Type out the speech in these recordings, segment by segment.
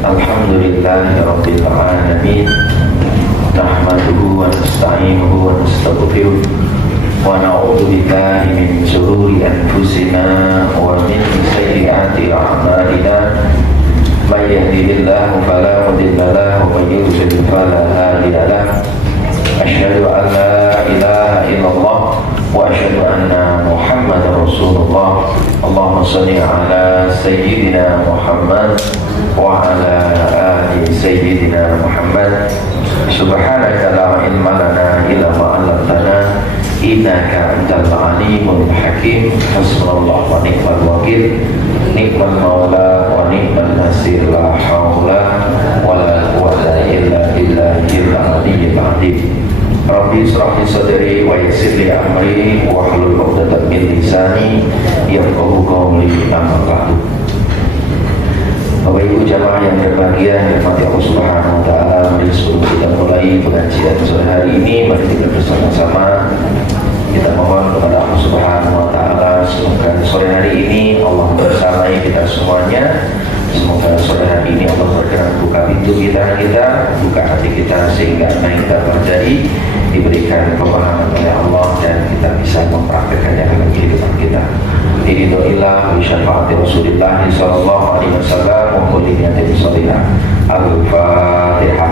Alhamdulillahirabbil alamin. Nahmaduhu wa nasta'inuhu wa nastaghfiruh wa na'udzu billahi min shururi anfusina wa min sayyiati a'malina. May yahdihillahu fala mudilla lahu wa may yudlil fala hadiya lahu. Asyhadu an la ilaha illallah wa asyhadu anna Muhammadar Rasulullah. Allahumma shalli ala sayyidina Muhammad wa ala ali sayyidina Muhammad. Subhanaka la ilma lana illa ma 'allamtana innaka antal alimul hakim. Hasbunallahu wa ni'mal wakil, ni'mal maula wa ni'mal nasir. La haula wa la quwwata illa billahil aliyyil azim. Rabbi israh li sadri wa yassir li amri wa hlul 'uqdatam min lisani yafqahu qawli. Amma ba'du. Bapak Ibu jamaah yang berbahagia, dirahmati Allah Subhanahu wa taala, sebelum kita mulai pengajian sore hari ini, mari kita bersama-sama kita mohon kepada Allah Subhanahu wa taala semoga sore hari ini Allah bersamai kita semuanya. Semoga sore hari ini Allah berkenan buka pintu kita, buka hati kita sehingga apa yang kita pelajari diberikan pemahaman oleh Allah dan kita bisa mempraktikkannya dalam kehidupan kita. Biidznillah wa syafaati Rasulillah sallallahu alaihi wasallam wa kulli niyatin shalihah. Al-Fatihah.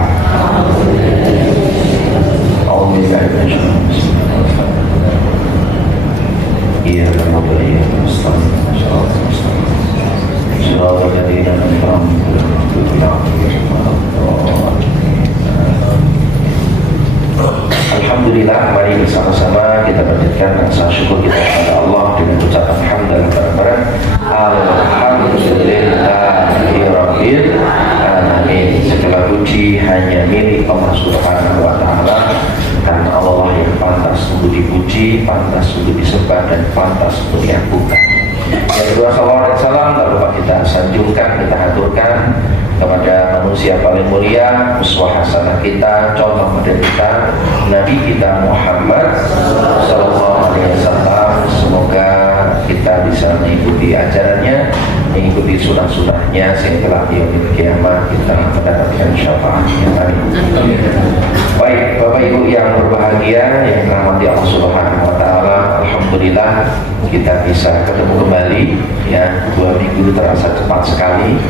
A'udzu billahi minasy syaitonir rajim. Ya Rabbal alamin. Shiratal ladzina an'amta 'alaihim. Alhamdulillah, mari bersama-sama kita panjatkan rasa syukur kita kepada Allah dengan ucapan hamdalah bareng-bareng. Alhamdulillahirabbil alamin. Segala puji hanya milik Allah Subhanahu wa taala, karena Allah yang pantas untuk dipuji, pantas untuk disembah dan pantas untuk diagungkan. Yang kedua, salawat dan salam tak lupa kita sanjungkan, kita haturkan kepada manusia paling mulia, uswah hasanah kita, contoh model kita, Nabi kita Muhammad sallallahu alaihi wasallam. Semoga kita bisa mengikuti ajarannya, mengikuti sunnah-sunnahnya sehingga di yaumil kiamat kita mendapatkan syafaatnya. Amin. Baik, Bapak Ibu yang berbahagia, yang dirahmati Allah Subhanahu wa taala, alhamdulillah kita bisa ketemu kembali ya. 2 minggu terasa cepat sekali.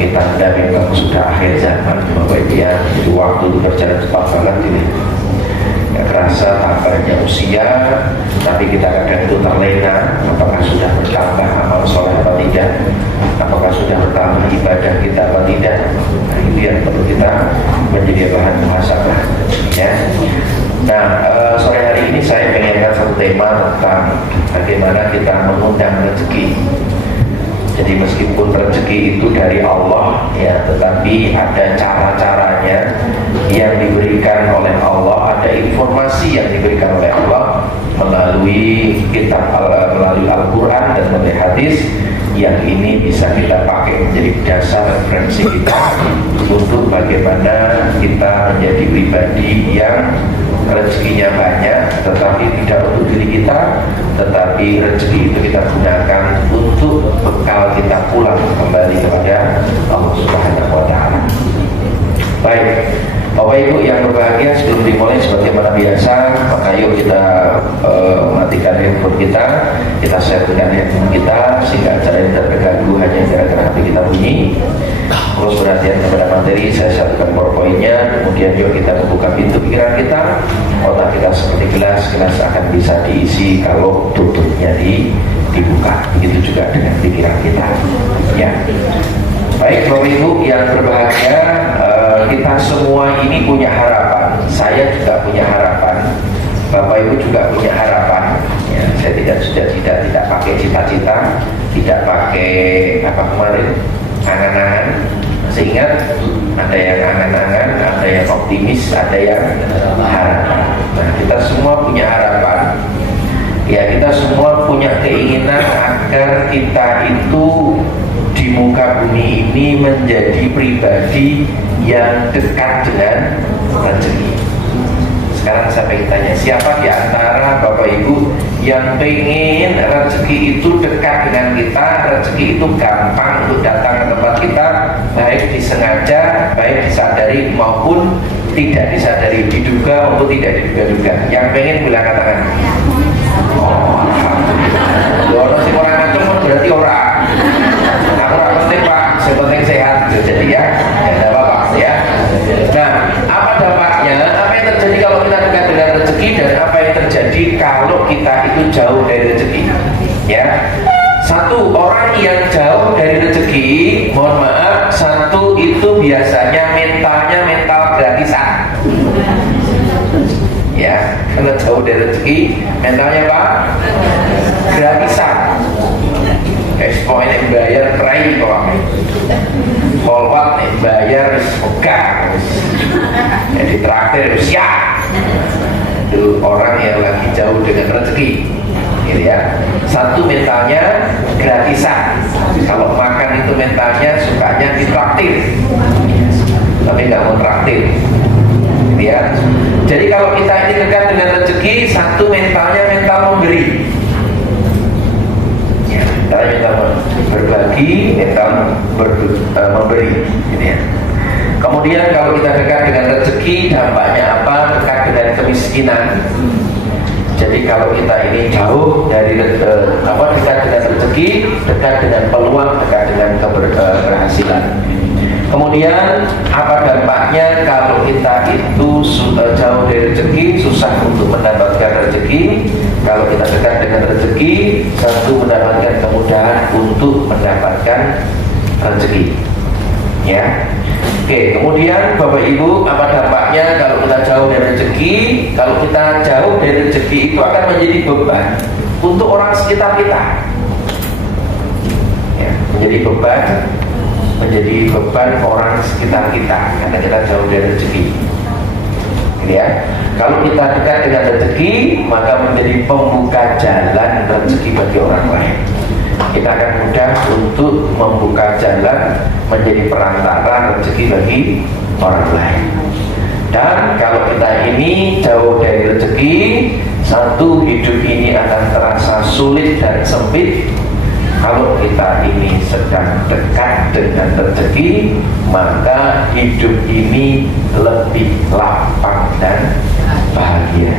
Kita memang sudah akhir zaman, Bapak Ibu ya. Jadi waktu itu berjalan cepat banget ini. Gak terasa tahapannya usia, tapi kita kadang itu terlena. Apakah sudah bertambah amal soleh atau tidak? Apakah sudah bertambah ibadah kita atau tidak? Nah, itu yang perlu kita menjadi bahan muhasabah ya. Nah, sore hari ini saya ingin satu tema tentang bagaimana kita mengundang rezeki. Jadi meskipun rezeki itu dari Allah ya, tetapi ada cara-caranya yang diberikan oleh Allah, ada informasi yang diberikan oleh Allah melalui kitab, melalui Al-Quran dan melalui hadis, yang ini bisa kita pakai menjadi dasar referensi kita untuk bagaimana kita menjadi pribadi yang rezekinya banyak, tetapi tidak untuk diri kita, tetapi rezeki itu kita gunakan untuk bekal kita pulang kembali kepada Allah Subhanahu wa taala. Baik, Bapak Ibu yang berbahagia, sebelum dimulai sebagaimana biasa, maka yuk kita matikan handphone kita sharekan handphone kita sehingga acara ini tidak terganggu hanya gara-gara hati kita bunyi. Terus perhatian kepada materi, saya satukan PowerPoint-nya. Kemudian yuk kita membuka pintu pikiran kita. Otak kita seperti gelas akan bisa diisi kalau tutupnya dibuka. Begitu juga dengan pikiran kita ya. Baik Bapak Ibu yang berbahagia, kita semua ini punya harapan. Saya juga punya harapan, Bapak Ibu juga punya harapan ya. Saya tidak pakai cita-cita, tidak pakai apa kemarin angan-angan. Masih ingat? Ada yang angan-angan, ada yang optimis, ada yang harapan. Nah, kita semua punya harapan ya. Kita semua punya keinginan agar kita itu di muka bumi ini menjadi pribadi yang dekat dengan rezeki. Sekarang saya pengen tanya, siapa di antara Bapak Ibu yang pengen rezeki itu dekat dengan kita, rezeki itu gampang untuk datang ke tempat kita, baik disengaja, baik disadari maupun tidak disadari, diduga maupun tidak diduga-duga. Yang pengen bilang katakan. Oh, orang sih orang ngacung berarti orang. Aku orang penting Pak, yang penting sehat. Jadi ya tidak apa-apa ya. Nah, apa dampaknya? Apa yang terjadi kalau kita dekat dengan rezeki dan apa yang terjadi kalau kita itu jauh dari rezeki? Ya. Satu, orang yang jauh dari rezeki, mohon maaf, satu itu biasanya mentalnya mental gratisan. Ya, kalau jauh dari rezeki, mentalnya apa? Gratisan. Ekspor ini bayar kerai kok. Polwat nih bayar megah. Jadi traktir siap. Itu orang yang lagi jauh dengan rezeki. Gitu ya. Satu mentalnya gratisan. Kalau makan itu mentalnya sukanya ditraktir, tapi nggak mau traktir. Gitu ya. Jadi kalau kita ini dekat dengan rezeki, satu mentalnya mental memberi. Ya, mental berbagi, mental memberi. Gitu ya. Kemudian kalau kita dekat dengan rezeki, dampaknya apa? Dekat dengan kemiskinan. Jadi kalau kita ini jauh dari dekat dengan rezeki, dekat dengan peluang, dekat dengan keberhasilan. Kemudian apa dampaknya kalau kita itu jauh dari rezeki, susah untuk mendapatkan rezeki. Kalau kita dekat dengan rezeki, satu mendapatkan kemudahan untuk mendapatkan rezeki. Ya. Oke, kemudian Bapak Ibu, apa dampaknya kalau kita jauh dari rezeki? Kalau kita jauh dari rezeki itu akan menjadi beban untuk orang sekitar kita. Ya, menjadi beban orang sekitar kita karena kita jauh dari rezeki. Ya, kalau kita dekat dengan rezeki, maka menjadi pembuka jalan rezeki bagi orang lain. Kita akan mudah untuk membuka jalan menjadi perantara rezeki bagi orang lain. Dan kalau kita ini jauh dari rezeki, satu, hidup ini akan terasa sulit dan sempit. Kalau kita ini sedang dekat dengan rezeki, maka hidup ini lebih lapang dan bahagia.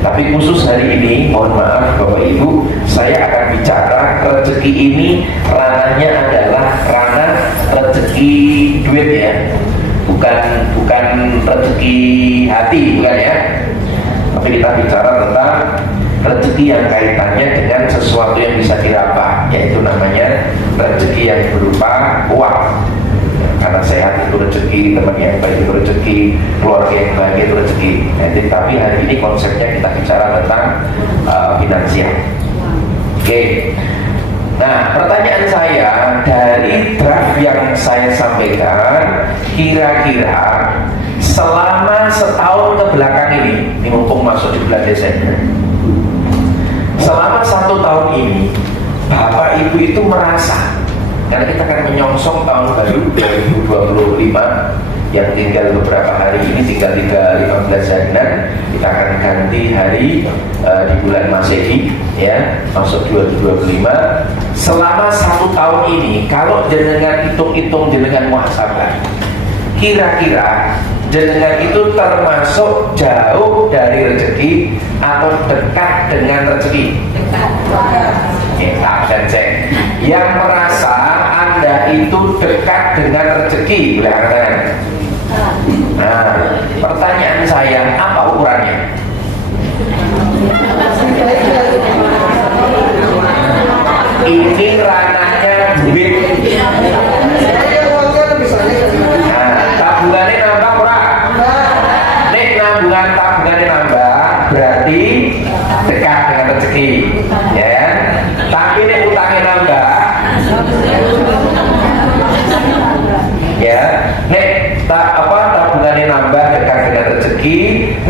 Tapi khusus hari ini, mohon maaf Bapak Ibu, saya akan bicara rezeki ini ranahnya adalah ranah rezeki duit ya, bukan rezeki hati, bukan ya. Tapi kita bicara tentang rezeki yang kaitannya dengan sesuatu yang bisa diraba, yaitu namanya rezeki yang berupa uang. Karena sehat itu rezeki, teman yang baik itu rezeki, keluarga yang bahagia itu rezeki. Jadi, tapi hari ini konsepnya kita bicara tentang finansial. Oke. Nah, pertanyaan saya dari draft yang saya sampaikan, kira-kira selama setahun ke belakang ini mumpung masuk di bulan Desember, selama 1 tahun ini, Bapak Ibu itu merasa, karena kita akan menyongsong tahun baru 2025 yang tinggal beberapa hari ini, tinggal 15 harian, kita akan ganti hari di bulan Masehi ya, masuk 2025. Selama 1 tahun ini, kalau jenengan hitung-hitung, jenengan muhasabah, kira-kira jenengan itu termasuk jauh dari rezeki atau dekat dengan rezeki? Yang merasa Anda itu dekat dengan rezeki, boleh katakan. Nah, pertanyaan saya, apa ukurannya? Ini ranahnya duit. Nah, tabungannya nambah kurang? Nek tabungannya nambah, berarti dekat dengan rezeki, ya kan? Tapi nek utangnya nambah, ya, nek tabungannya nambah dekat dengan rezeki,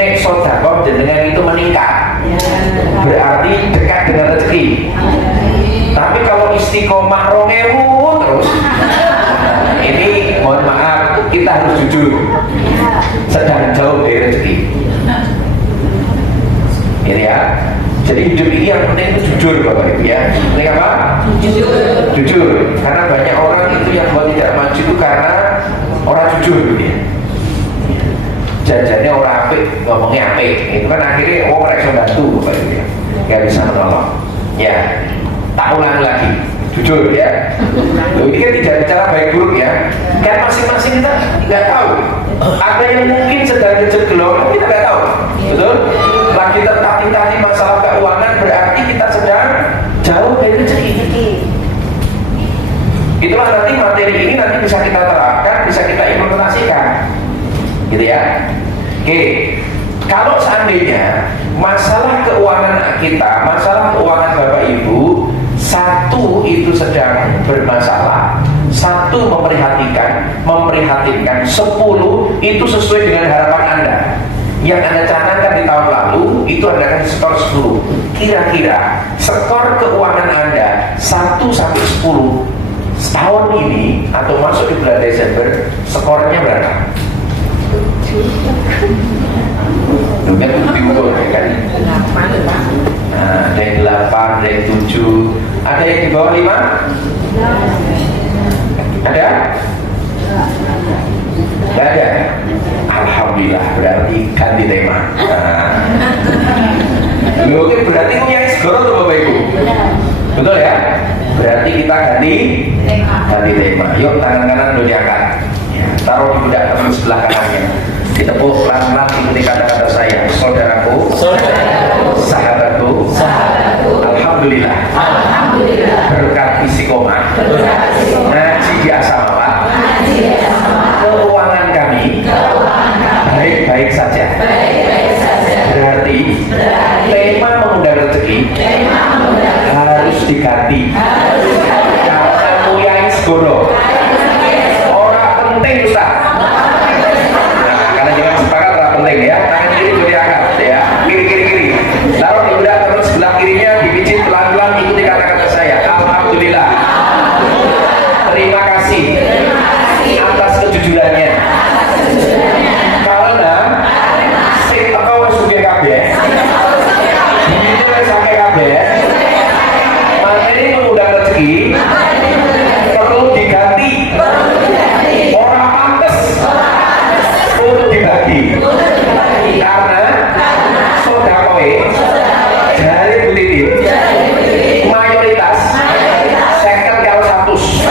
nek sedekah jenengan itu meningkat, berarti dekat dengan rezeki. Tapi kalau istiqomah jajannya orang apik, ngomongnya apik, itu kan akhirnya orang bisa bantu Bapak Ibu ya, nggak bisa menolong. Ya, tak ulang lagi, jujur ya. Loh, ini kan tidak bicara baik buruk ya, kan masing-masing kita nggak tahu. Ada yang mungkin sedang kejeglolan, kita nggak tahu, betul? Lagi tertati-tati masalah keuangan, berarti kita sedang jauh dari rezeki. Itulah nanti materi ini nanti bisa kita terapkan, bisa kita implementasikan, gitu ya. Oke, kalau seandainya masalah keuangan kita, masalah keuangan Bapak Ibu, satu itu sedang bermasalah, satu memprihatinkan, 10 itu sesuai dengan harapan Anda. Yang Anda canangkan di tahun lalu itu adalah skor 10. Kira-kira skor keuangan Anda 1 sampai 10 setahun ini atau masuk di bulan Desember, skornya berapa? 7. Kan diukur kan? 8. Nah, ada yang 8, ada yang 7, ada yang di bawah 5? Ada? Tidak ada? Alhamdulillah, berarti ganti tema. Oke, berarti punya skor tuh Bapak Ibu? Betul ya? Berarti kita ganti tema. Yuk, tangan kanan dulu diangkat. Ya, taruh di pundak teman sebelah kanannya. Ditepuk pelan-pelan, ikuti kata-kata saya. Saudaraku, sahabatku, Alhamdulillah, berkat istiqomah, ngaji di Asamawa, keuangan kami baik-baik saja. Berarti tema mengundang rezeki harus diganti. Karena Muyai Segono orang penting Ustaz. Nah, karena jangan sepakat orang penting ya. Tangan kiri itu diangkat ya, kiri. Taruh di pundak terus sebelah kirinya dipijit pelan-pelan, ikuti kata-kata saya. Alhamdulillah. Terima kasih atas kejujurannya. Karena sing teko wis suge kabeh. Ini wis sampai kabeh. Materi mengundang rezeki perlu diganti. Orang pantes untuk dibagi. Karena sodakoe dari Bu Titi mayoritas 50 kalau 100.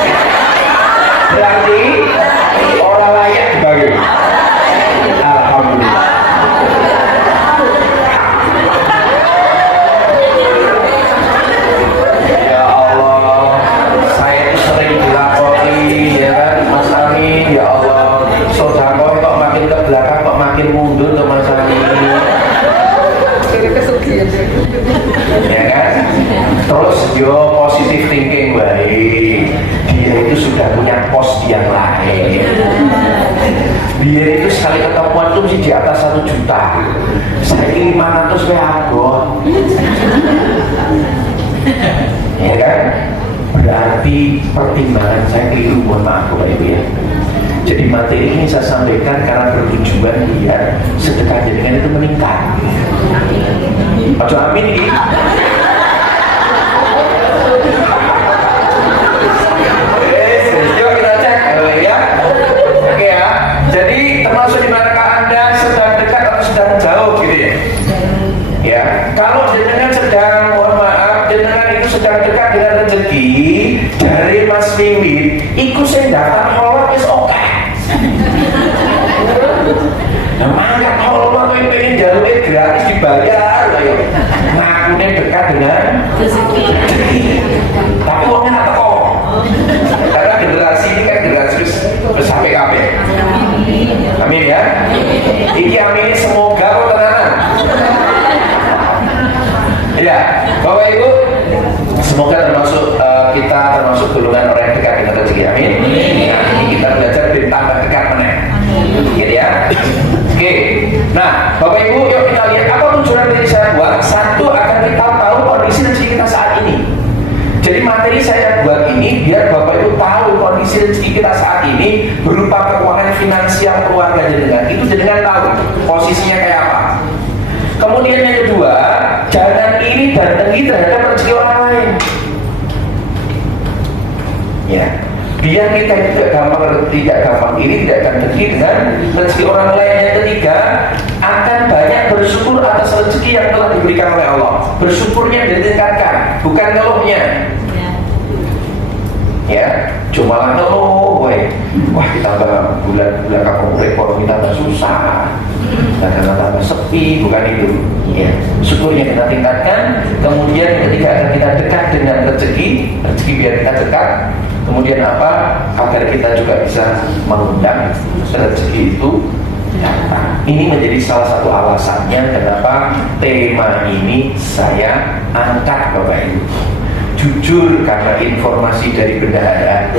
Berarti orang layak dibagi. Alhamdulillah. Ya Allah, saya itu sering dilakoni ya kan Mas Amin. Ya Allah, sodakoe kok makin ke belakang, kok makin mundur tuh Mas Amin. Ya kan? Terus yo positive thinking baik. Dia itu sudah punya pos yang lain. Dia itu sekali ketemuan tuh mesti di atas 1 juta. Saya ini 500 peagot. Ya kan? Berarti pertimbangan saya keliru, mohon maaf Bapak Ibu ya. Jadi materi ini saya sampaikan karena bertujuan biar sedekah jaringan itu meningkat. Ojo amin ini. Yuk kita cek ya. Oke ya. Jadi termasuk di manakah Anda sedang dekat atau sedang jauh gitu ya. Ya, kalau jenengan sedang, mohon maaf, jenengan itu sedang dekat dengan rezeki dari Mas Mimin, ikut saya daftar holot is oke. Nah, mangkat holot yang pengen jalurnya gratis dibayar, ayo. Ngakunya dekat dengan rezeki. Tapi uangnya nggak teko. Karena generasi ini kan generasi sampai kabeh. Amin ya. Iki amin semoga kok tenanan. Ya, Bapak Ibu, semoga kita termasuk golongan orang yang dekat dengan rezeki. Amin. Nah, ini kita belajar bertambah dekat mana? Gitu ya. Oke. Nah, Bapak Ibu, yuk kita lihat apa tujuan dari saya buat. Satu, agar kita tahu kondisi rezeki kita saat ini. Jadi materi saya buat ini biar Bapak Ibu tahu kondisi rezeki kita saat ini berupa keuangan finansial keluarga jenengan. Itu jenengan tahu posisinya kayak apa. Kemudian yang kedua, jangan iri dan dengki terhadap rezeki orang lain. Ya, biar kita tidak gampang iri, tidak akan dengki dengan rezeki orang lain. Yang ketiga, akan banyak bersyukur atas rezeki yang telah diberikan oleh Allah. Bersyukurnya ditingkatkan, bukan ngeluhnya. Ya, cuma ngeluh, wah ditambah bulan kampung ekonomi tambah susah, tambah sepi, bukan itu. Ya, syukurnya kita tingkatkan. Kemudian ketika kita dekat dengan rezeki biar kita dekat. Kemudian apa? Agar kita juga bisa mengundang rezeki itu datang. Ini menjadi salah satu alasannya kenapa tema ini saya angkat, Bapak Ibu. Jujur, karena informasi dari bendahara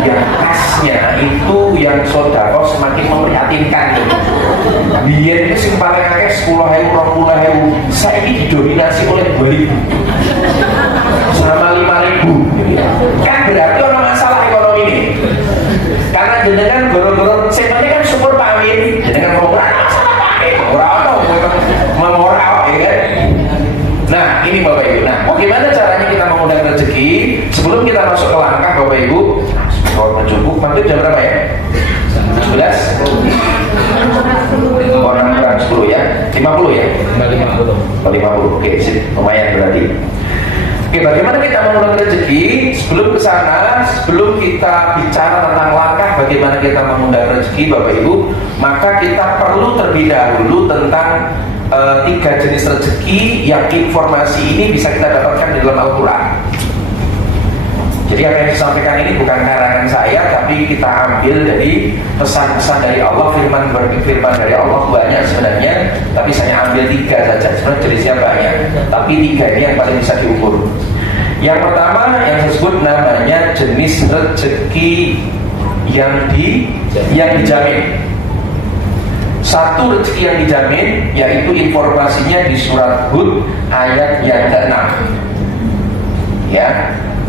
yang khasnya itu yang sodako semakin memprihatinkan. Biar itu sing paling akeh 10.000, 20.000, saya ini didominasi oleh 2.000 sama 5.000. Kan berarti orang masalah ekonomi ini. Karena jenengan gorong-gorong, sebenarnya kan syukur Pak Amin. Jenengan ngomong masalah Pak Amin, orang memoral, ya kan? Nah, ini Bapak Ibu. Nah, bagaimana caranya kita mengundang rezeki? Sebelum kita masuk ke langkah, Bapak Ibu, kalau cukup, nanti jam berapa ya? 11? Orang kurang 10 ya? 50 ya? 50. Oke, sip. Lumayan berarti. Oke, bagaimana kita mengundang rezeki? Sebelum ke sana, sebelum kita bicara tentang langkah bagaimana kita mengundang rezeki, Bapak Ibu, maka kita perlu terlebih dahulu tentang 3 jenis rezeki yang informasi ini bisa kita dapatkan di dalam Al-Quran. Jadi apa yang disampaikan ini bukan karangan saya, tapi kita ambil dari pesan-pesan dari Allah, firman dari Allah banyak sebenarnya, tapi saya ambil 3 saja. Sebenarnya jenisnya banyak, tapi 3 ini yang paling bisa diukur. Yang pertama yang disebut namanya jenis rezeki yang dijamin. Satu rezeki yang dijamin, yaitu informasinya di surat Hud ayat yang ke-6. Ya,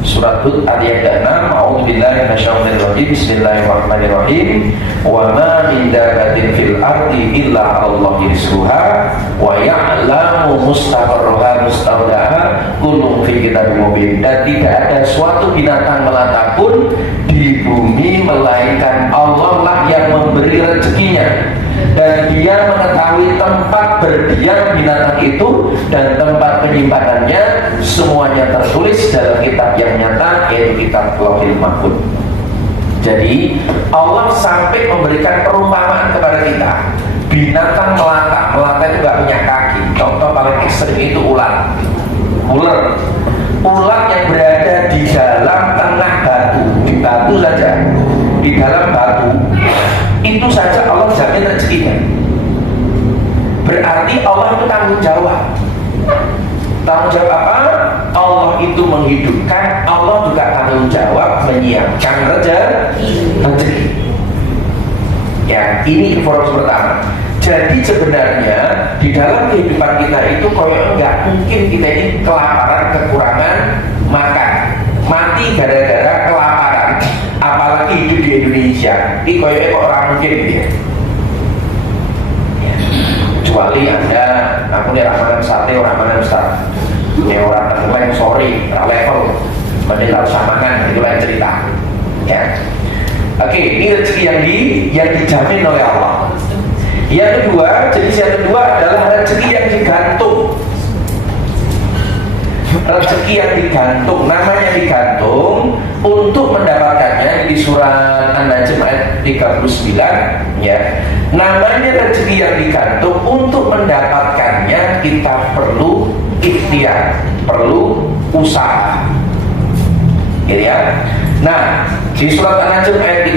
surat Hud ayat yang ke-6. A'udzubillahi minasyaitonirrajim. Bismillahirrahmanirrahim. Wa ma min dabbatin fil ardi illa Allah rizquha wa ya'lamu mustaqarraha mustaudaha kullun fi kitabim mubin. Dan tidak ada suatu binatang melata pun di bumi melainkan Allah lah yang memberi rezekinya, dan dia mengetahui tempat berdiam binatang itu dan tempat penyimpanannya, semuanya tertulis dalam kitab yang nyata, yaitu kitab Lauhil Mahfuz. Jadi Allah sampai memberikan perumpamaan kepada kita. Binatang melata itu gak punya kaki. Contoh paling ekstrim itu ular yang berada di dalam tengah batu, di batu saja, di dalam batu itu saja Allah jamin rezekinya. Berarti Allah itu tanggung jawab. Tanggung jawab apa? Allah itu menghidupkan, Allah juga tanggung jawab menyiapkan rezeki. Ya, ini informasi pertama. Jadi sebenarnya di dalam kehidupan kita itu koyok nggak mungkin kita ini kelaparan, kekurangan makan, mati gara-gara kelaparan. Apalagi hidup di Indonesia, ini koyoknya kok orang mungkin gitu ya. Kecuali Anda, aku nih ramalan sate, orang mana Ustaz? Ya orang lain sorry, level, mending harus samangan, itu lain cerita. Ya. Oke, ini rezeki yang dijamin oleh Allah. Yang kedua, jenis yang kedua adalah rezeki yang digantung. Rezeki yang digantung, namanya digantung. Untuk mendapatkannya di surat An-Najm ayat 39, ya. Namanya rezeki yang digantung. Untuk mendapatkannya kita perlu ikhtiar, perlu usaha. Gitu ya. Nah, di surat An-Najm ayat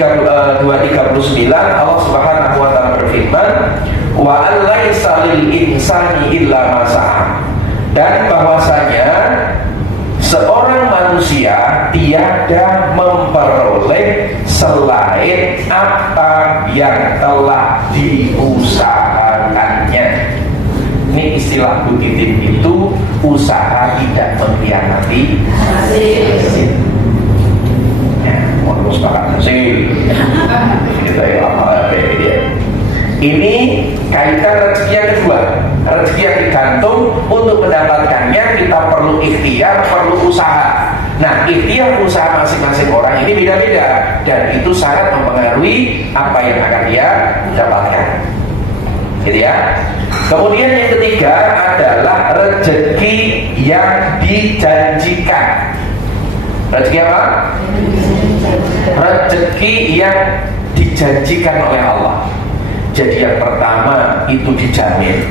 239 Allah Subhanahu wa taala berfirman, "Wa allaisa lil insani illa ma sa'a." Dan bahwasanya seorang manusia tiada memperoleh selain apa yang telah diusahakannya. Ini istilah Bukitin itu usaha tidak mengkhianati hasil. Ya, mau sepakat hasil. Kita ya apa ya. Ini kaitan rezeki yang kedua. Rezeki yang digantung, untuk mendapatkannya kita perlu ikhtiar, perlu usaha. Nah, ikhtiar usaha masing-masing orang ini beda-beda, dan itu sangat mempengaruhi apa yang akan dia dapatkan, gitu ya. Kemudian yang ketiga adalah rezeki yang dijanjikan. Rezeki apa? Rezeki yang dijanjikan oleh Allah. Jadi yang pertama itu dijamin,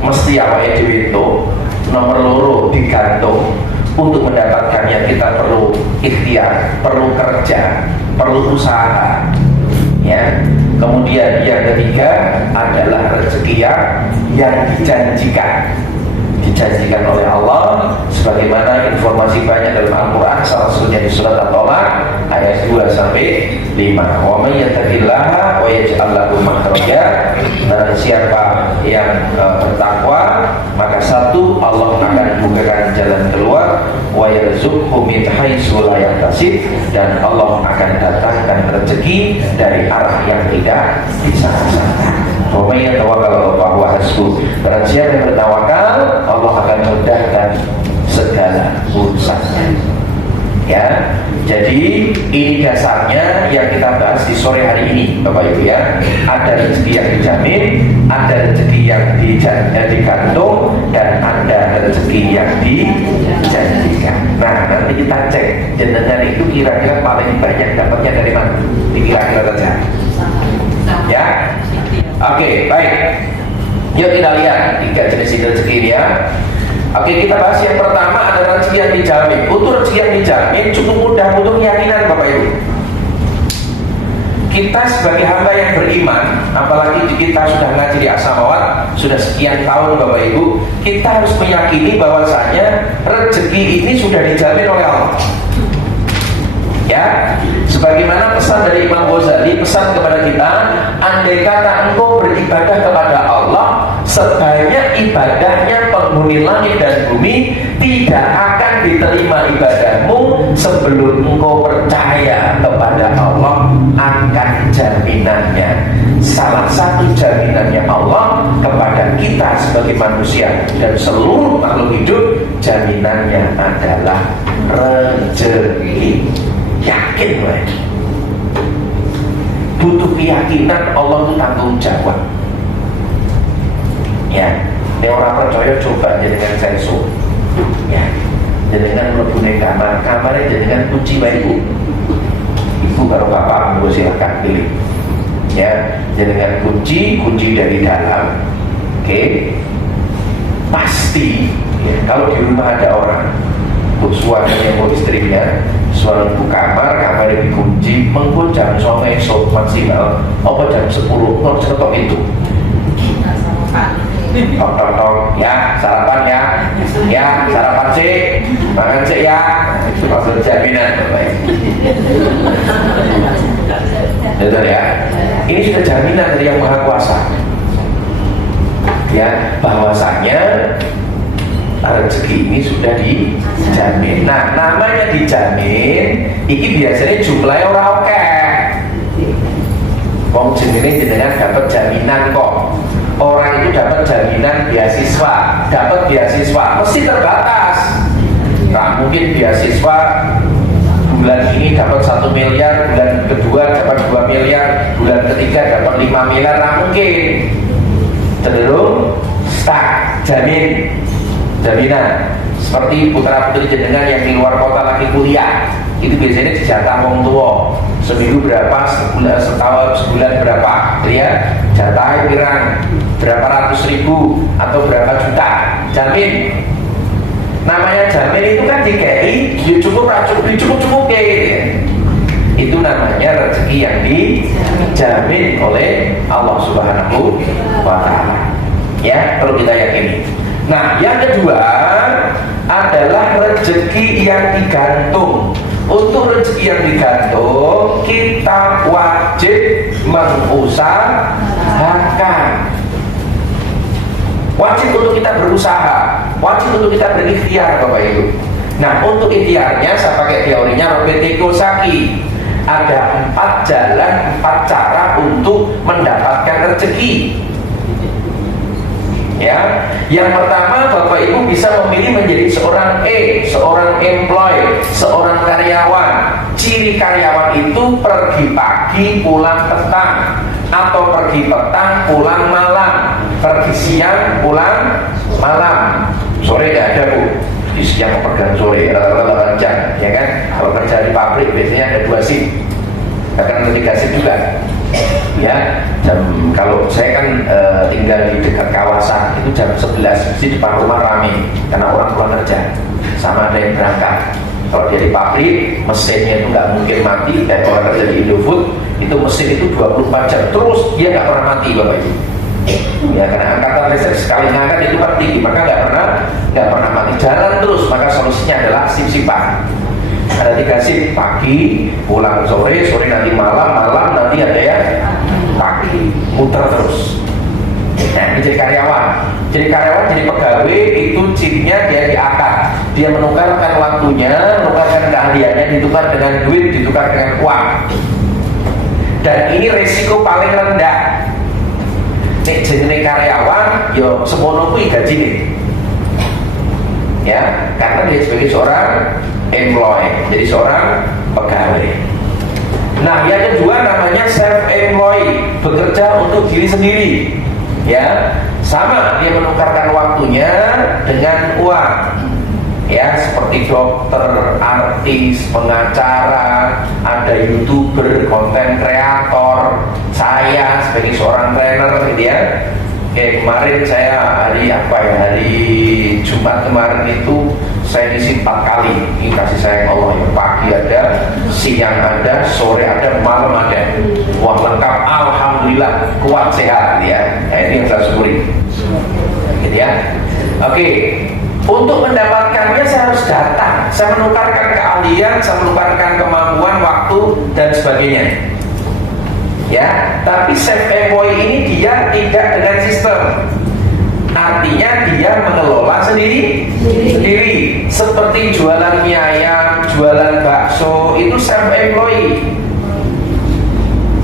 mesti awake dhewe itu. Nomor loro digantung. Untuk mendapatkannya kita perlu ikhtiar, perlu kerja, perlu usaha, ya. Kemudian yang ketiga adalah rezeki yang dijanjikan oleh Allah, sebagaimana informasi banyak dalam Al-Quran, salah satunya di surat At-Tolak ayat 2 sampai 5. Wa may yattaqillaha wa yaj'al lahu makhraja. Barang siapa yang bertakwa, maka satu, Allah akan bukakan jalan keluar, wa yarzuqhu min haitsu la yahtasib, dan Allah akan datangkan rezeki dari arah yang tidak disangka-sangka. Wa may yatawakkal 'ala Allah hasbuh. Barang siapa yang bertawakal, Allah akan mudahkan segala urusannya. Ya, jadi ini dasarnya yang kita bahas di sore hari ini, Bapak Ibu ya. Ada rezeki yang dijamin, ada rezeki yang digantung, dan ada rezeki yang dijanjikan. Nah, nanti kita cek jenengan itu kira-kira paling banyak dapatnya dari mana? Dikira-kira saja. Ya. Oke, baik. Yuk kita lihat 3 jenis rezeki ini ya. Oke, kita bahas yang pertama adalah rezeki yang dijamin. Untuk rezeki yang dijamin cukup mudah, butuh keyakinan Bapak Ibu. Kita sebagai hamba yang beriman, apalagi kita sudah ngaji di As-Samawat sudah sekian tahun Bapak Ibu, kita harus meyakini bahwasanya rezeki ini sudah dijamin oleh Allah. Ya, sebagaimana pesan dari Imam Ghazali, pesan kepada kita, andai kata engkau beribadah kepada Allah, sebanyak ibadahnya penghuni langit dan bumi, tidak akan diterima ibadahmu sebelum engkau percaya kepada Allah akan jaminannya. Salah satu jaminannya Allah kepada kita sebagai manusia dan seluruh makhluk hidup, jaminannya adalah rezeki. Yakin mereka, butuh keyakinan Allah itu tanggung jawab. Ya, ini orang percaya coba jadikan senso. Ya, jadikan melebihi kamarnya jadikan kunci baikku. Ibu kalau bapak mau silakan pilih. Ya, jadikan kunci dari dalam. Oke, pasti. Ya, kalau di rumah ada orang, suaminya mau istrinya, suara buka kamarnya dikunci, mengko jam 9 esok maksimal, apa jam 10 harus ketok itu. Tok, ya sarapan ya sarapan sih, makan sih ya, itu maksud jaminan baik. Betul ya, ini sudah jaminan dari Yang Maha Kuasa. Ya, bahwasanya rezeki ini sudah dijamin. Nah, namanya dijamin, ini biasanya jumlahnya orang oke. Wong jenenge jenengan dapat jaminan kok. Orang itu dapat jaminan beasiswa, dapat beasiswa mesti terbatas. Nah, mungkin beasiswa bulan ini dapat 1 miliar, bulan kedua dapat 2 miliar, bulan ketiga dapat 5 miliar. Nah, mungkin cenderung stuck, jaminan. Seperti putra-putri jenengan yang di luar kota lagi kuliah, itu biasanya dijatah wong tua. Seminggu berapa, sebulan berapa, ya jatah pirang berapa ratus ribu atau berapa juta, jamin. Namanya jamin itu kan dikai, cukup ya. Itu namanya rezeki yang dijamin oleh Allah Subhanahu wa Ta'ala. Ya, perlu kita yakini. Nah, yang kedua adalah rezeki yang digantung. Untuk rezeki yang digantung, kita wajib mengusahakan. Wajib untuk kita berusaha, wajib untuk kita berikhtiar, Bapak Ibu. Nah, untuk ikhtiarnya saya pakai teorinya Robert Kiyosaki. Ada 4 jalan, 4 cara untuk mendapatkan rezeki. Ya, yang pertama Bapak Ibu bisa memilih menjadi seorang seorang employee, seorang karyawan. Ciri karyawan itu pergi pagi pulang petang, atau pergi petang pulang malam, pergi siang pulang malam. Sore nggak ada Bu, di siang pegang sore rata-rata jam, ya kan? Kalau kerja di pabrik biasanya ada 2 shift, bahkan 3 shift juga. Ya, kalau saya kan tinggal di dekat kawasan, itu jam 11 di depan rumah rame karena orang pulang kerja sama ada yang berangkat. Kalau dia di pabrik, mesinnya itu nggak mungkin mati. Dan orang kerja di Indofood, itu mesin itu 24 jam terus, dia nggak pernah mati Bapak Ibu. Ya, karena angkatan listrik sekali ngangkat itu kan tinggi, maka nggak pernah mati, jalan terus. Maka solusinya adalah shift-shiftan. Ada 3 shift, pagi, pulang sore, sore nanti malam, malam nanti ada ya pagi, muter terus. Nah, jadi karyawan. Jadi karyawan, jadi pegawai itu cirinya dia diangkat. Dia menukarkan waktunya, menukarkan keahliannya, ditukar dengan duit, ditukar dengan uang. Dan ini resiko paling rendah. Nek jenenge karyawan, yo semono kuwi gajine. Ya, karena dia sebagai seorang employee, jadi seorang pegawai. Nah, yang kedua namanya self-employed, bekerja untuk diri sendiri. Ya, sama, dia menukarkan waktunya dengan uang. Ya, seperti dokter, artis, pengacara, ada YouTuber, konten kreator, saya sebagai seorang trainer gitu ya. Kemarin saya hari Jumat kemarin itu saya diisi 4 kali. Ini kasih sayang Allah ya. Pagi ada, siang ada, sore ada, malam ada. Wah, lengkap, alhamdulillah, kuat sehat ya. Nah, ini yang saya syukuri. Gitu ya. Oke. Untuk mendapatkannya saya harus datang. Saya menukarkan keahlian, saya menukarkan kemampuan, waktu dan sebagainya. Ya, tapi self-employed ini dia tidak dengan sistem. Artinya dia mengelola sendiri. Seperti jualan mie ayam, jualan bakso, itu self-employed.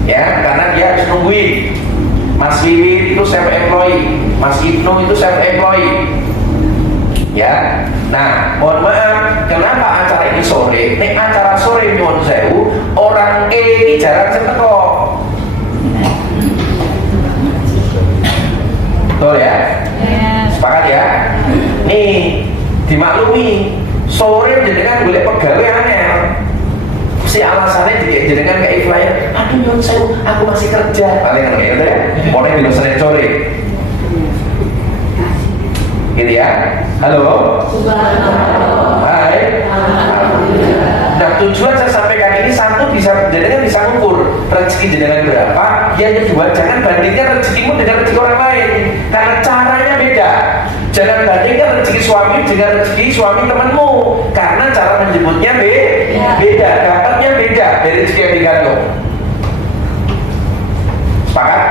Ya, karena dia harus nungguin. Mas Wiwit itu self-employed, Mas Ibnu itu self-employed. Ya, nah mohon maaf, kenapa acara ini sore? Nek acara sore nyuwun sewu, orang ini jarang seteko. Betul ya? Sepakat ya? Nih, dimaklumi, sore jenengan boleh pegawai angel. Si alasannya jenengan kayak flyer, aduh nyuwun sewu, aku masih kerja. Paling kayak gitu ya. Mulai di Senin sore. Gitu ya. Halo. Hai. Nah, tujuan saya sampaikan ini satu, jenengan bisa ngukur rezeki jenengan berapa. Yang kedua, jangan bandingkan rezekimu dengan rezeki orang lain, karena caranya beda. Jangan bandingkan rezeki suami dengan rezeki suami temanmu, karena cara menjemputnya beda, dapatnya beda dari rezeki yang digantung. Sepakat?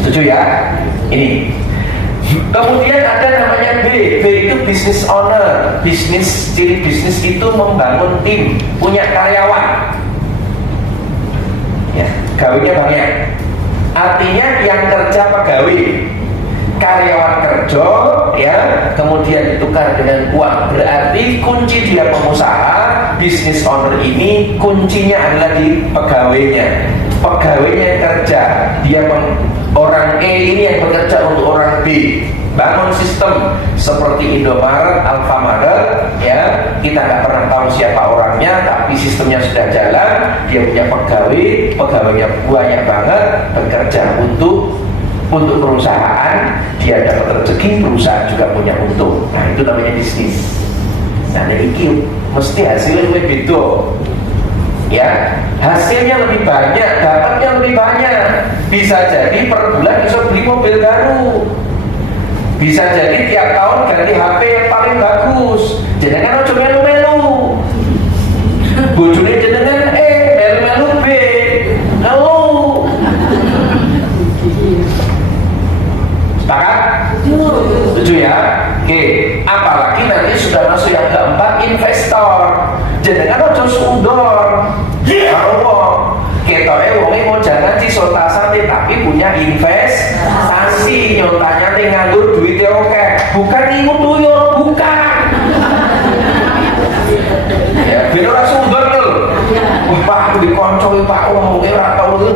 Setuju ya? Ini. Kemudian ada namanya B itu business owner. Ciri bisnis itu membangun tim, punya karyawan. Ya, gawinya banyak. Artinya yang kerja pegawai, karyawan kerja, ya, kemudian ditukar dengan uang. Berarti kunci dia pengusaha, business owner ini kuncinya adalah di pegawainya. Pegawainya yang kerja, orang E ini yang bekerja untuk orang B. Bangun sistem seperti Indomaret, Alfamart, ya. Kita nggak pernah tahu siapa orangnya, tapi sistemnya sudah jalan. Dia punya pegawainya banyak banget, bekerja untuk perusahaan. Dia dapat rezeki, perusahaan juga punya untung. Nah, itu namanya bisnis. Nah, ini mesti hasilnya lebih beda. Ya, hasilnya lebih banyak, dapatnya lebih banyak. Bisa jadi per bulan bisa beli mobil baru. Bisa jadi tiap tahun ganti HP yang paling bagus. Jenengan ojo melu-melu. Bojone jenengan melu-melu B. Halo. Sepakat? Setuju ya? Oke, apalagi nanti sudah masuk yang keempat, investor. Jenengan ojo sundor. Allah. Ketoknya wonge mau jangan sulta santai tapi punya investasi. Nyotanya nih nganggur duitnya oke, bukan imut tuyul, bukan. Ya, biar orang sumber lho. Wah Pak, aku dikoncoi Pak, wah ora tau lho.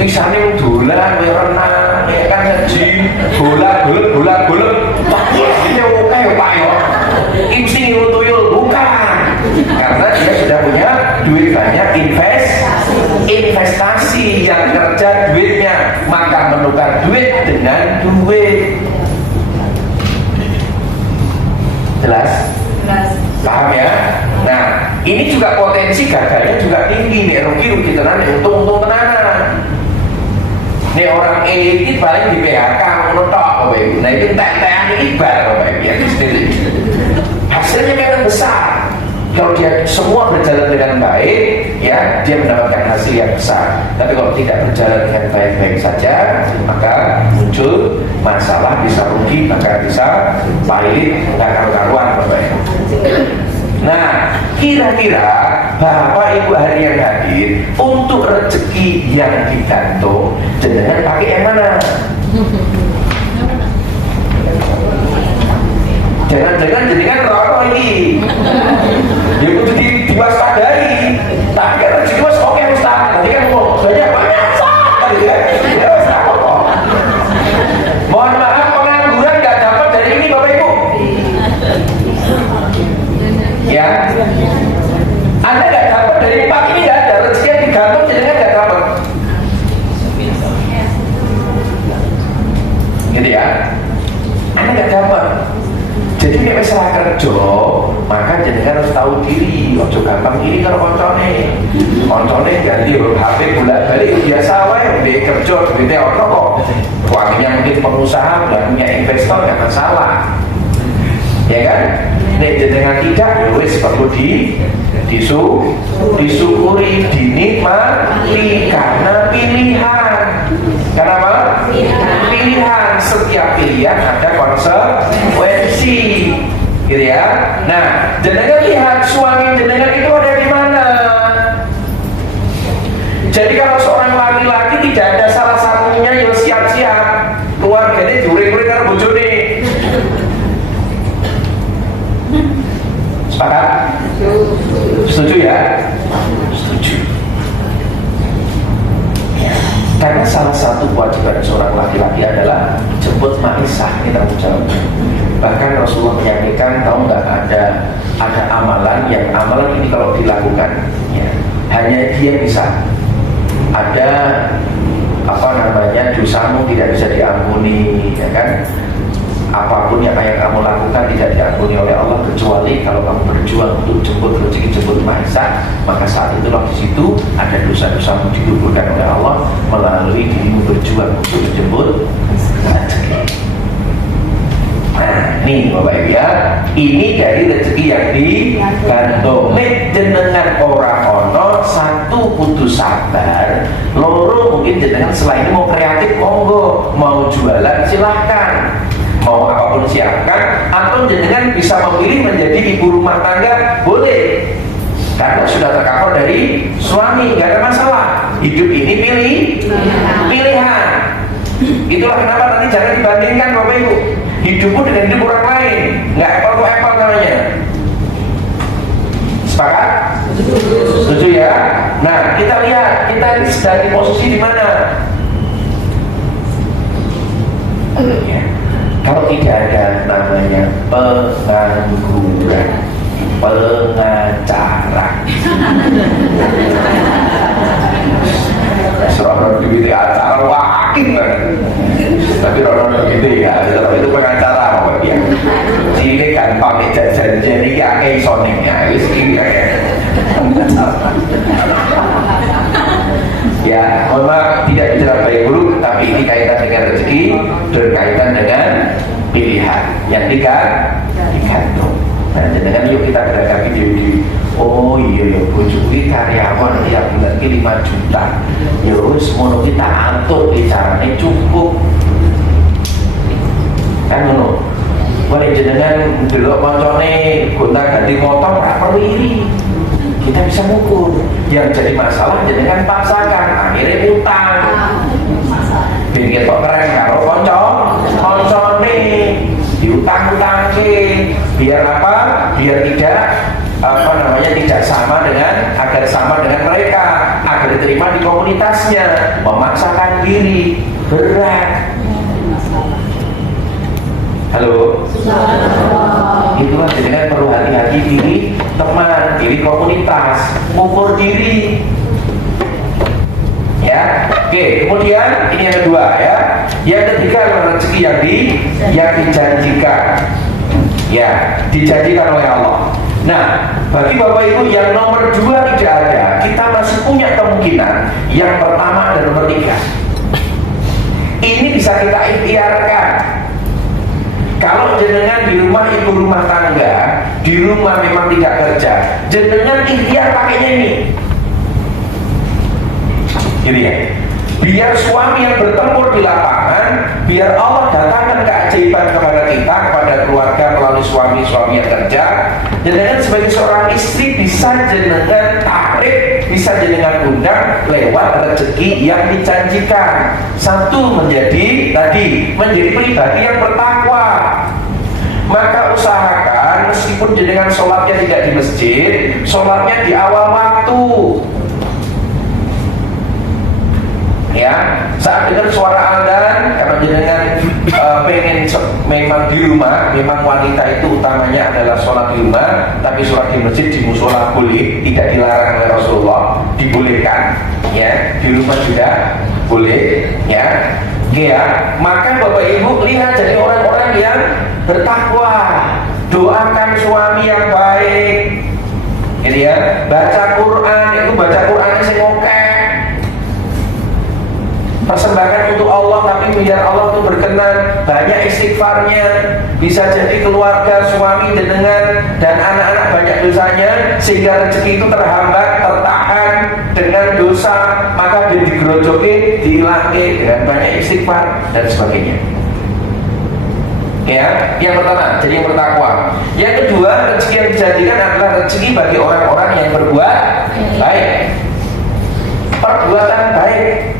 Tulisane dolan, renang, ya kan ngaji, bola-bola. Wah, ini oke Pak ya. Ini mesti imut tuyul, bukan. Karena dia sudah punya duit banyak investasi yang kerja duitnya, maka menukar duit dengan duit. Jelas? Paham ya? Nah, ini juga potensi gagalnya juga tinggi nih, rugi tenan, untung tenanan. Nih orang elit paling di PHK ngono tok Bapak Ibu. Nah itu entek-entekan ibar Bapak Ibu ya sendiri. Hasilnya memang besar. Kalau dia semua berjalan dengan baik, ya dia mendapatkan hasil yang besar. Tapi kalau tidak berjalan dengan baik-baik saja, maka muncul masalah, bisa rugi, maka bisa pahit, nggak karu-karuan Bapak Ibu. Nah, kira-kira Bapak Ibu hari yang hadir untuk rezeki yang digantung, jenengan pakai yang mana? Jangan-jangan jenengan rokok ini. Ya kudu diwaspadai. Tak kira rezeki mas oke Ustaz. Tadi kan banyak Ustaz. Ya Ustaz kok. Mohon maaf pengangguran nggak dapat dari ini Bapak Ibu. Ya, Anda nggak dapat dari Pak ini, nggak ada rezeki yang digantung, jenengan nggak dapat. Gitu ya, Anda nggak dapat. Jadi nek wis ora kerja, maka jenengan harus tahu diri. Ojo gampang iri karo koncone. Koncone ganti HP bolak-balik biasa wae, ndek kerja duwite ono kok. Wanginya mungkin pengusaha, nggak punya investor, nggak masalah. Ya kan? Nek jenengan tidak, ya wis perlu disyukuri, dinikmati karena pilihan. Kenapa? Pilihan. Setiap pilihan ada konsekuensi, gitu ya. Nah, jenengan lihat suami jenengan itu ada di mana. Jadi kalau seorang laki-laki tidak ada salah satunya yang siap-siap, keluarganya diuring-uring karo bojone. Sepakat? Setuju ya? Setuju. Karena salah satu kewajiban seorang laki-laki adalah jemput maisah, kita ucap. Bahkan Rasulullah menyampaikan, tahu nggak, ada amalan yang amalan ini kalau dilakukan, ya, hanya dia bisa. Ada dosamu tidak bisa diampuni, ya kan? Apapun yang kamu lakukan tidak diampuni oleh Allah kecuali kalau kamu berjuang untuk jemput rezeki, jemput maisah, maka saat itulah di situ ada dosa-dosamu digugurkan oleh Allah melalui dirimu berjuang untuk menjemput rezeki. Nah, ini Bapak Ibu ya, ini dari rezeki yang digantung. Nek jenengan ora ono, satu kudu sabar, loro mungkin jenengan selain mau kreatif monggo, mau jualan silahkan, mau apapun silakan, atau jenengan bisa memilih menjadi ibu rumah tangga, boleh, karena sudah tercover dari suami, nggak ada masalah. Hidup ini pilihan. Itulah kenapa nanti jangan dibandingkan Bapak Ibu hidupmu dengan hidup orang lain, nggak apple to apple namanya. Sepakat? Setuju ya? Nah, kita lihat kita sedang di posisi di mana. Ya. Kalau tidak ada namanya pengangguran, pengacara, seorang begitu acara wakil banget. Tapi orang begitu ya, itu pengacara apa dia? Ini kan pakai jajan jadi kayak sonengnya, ini kayak. Ya, mohon maaf tidak bicara baik buruk, tapi ini kaitan dengan rezeki, berkaitan dengan pilihan yang digantung. Nah, dengan yuk kita beragami di oh iya ya, bojoku karyawan tiap bulan ki 5 juta. Ya wis mono kita atur carane cukup. Kan ngono. Wah jenengan delok kancane gonta-ganti motor ora perlu iri. kita bisa ngukur. Yang jadi masalah dengan paksakan, akhirnya utang. Bikin kok keren karo koncone diutang-utang biar apa? Biar tidak sama dengan, agar sama dengan mereka, agar diterima di komunitasnya, memaksakan diri berat. Halo. Itulah dengan perlu hati-hati diri teman, diri komunitas, mengukur diri. Ya, oke. Kemudian ini yang kedua ya. Yang ketiga adalah rezeki yang dijanjikan. Ya, dijanjikan oleh Allah. Nah, bagi Bapak Ibu yang nomor 2 tidak ada, kita masih punya kemungkinan yang pertama dan nomor 3. Ini bisa kita ikhtiarkan. Kalau jenengan di rumah ibu rumah tangga, di rumah memang tidak kerja, jenengan ikhtiar pakainya ini. Gitu ya. Biar suami yang bertempur di lapangan, biar Allah datangkan keajaiban kepada kita, kepada keluarga melalui suami-suami yang kerja. Jenengan sebagai seorang istri bisa jenengan tarik, bisa jenengan undang lewat rezeki yang dijanjikan. Satu menjadi pribadi yang bertakwa. Maka usahakan meskipun jenengan sholatnya tidak di masjid, sholatnya di awal waktu. Ya, saat dengar suara adzan, kalau jenengan pengen memang di rumah, memang wanita itu utamanya adalah sholat di rumah, tapi sholat di masjid di musola boleh, tidak dilarang oleh Rasulullah, dibolehkan. Ya, di rumah juga boleh. Ya, ya. Maka Bapak Ibu lihat jadi orang-orang yang bertakwa, doakan suami yang baik. Gitu ya, baca Quran itu baca Qurannya sing oke. Persembahkan untuk Allah, tapi biar Allah itu berkenan, banyak istighfarnya. Bisa jadi keluarga suami dengan dan anak-anak banyak dosanya, sehingga rezeki itu terhambat, tertahan dengan dosa, maka dia digerojoki, dihilangkan dengan banyak istighfar dan sebagainya. Ya, yang pertama, jadi yang bertakwa. Yang kedua, rezeki yang dijanjikan adalah rezeki bagi orang-orang yang berbuat baik. Perbuatan baik.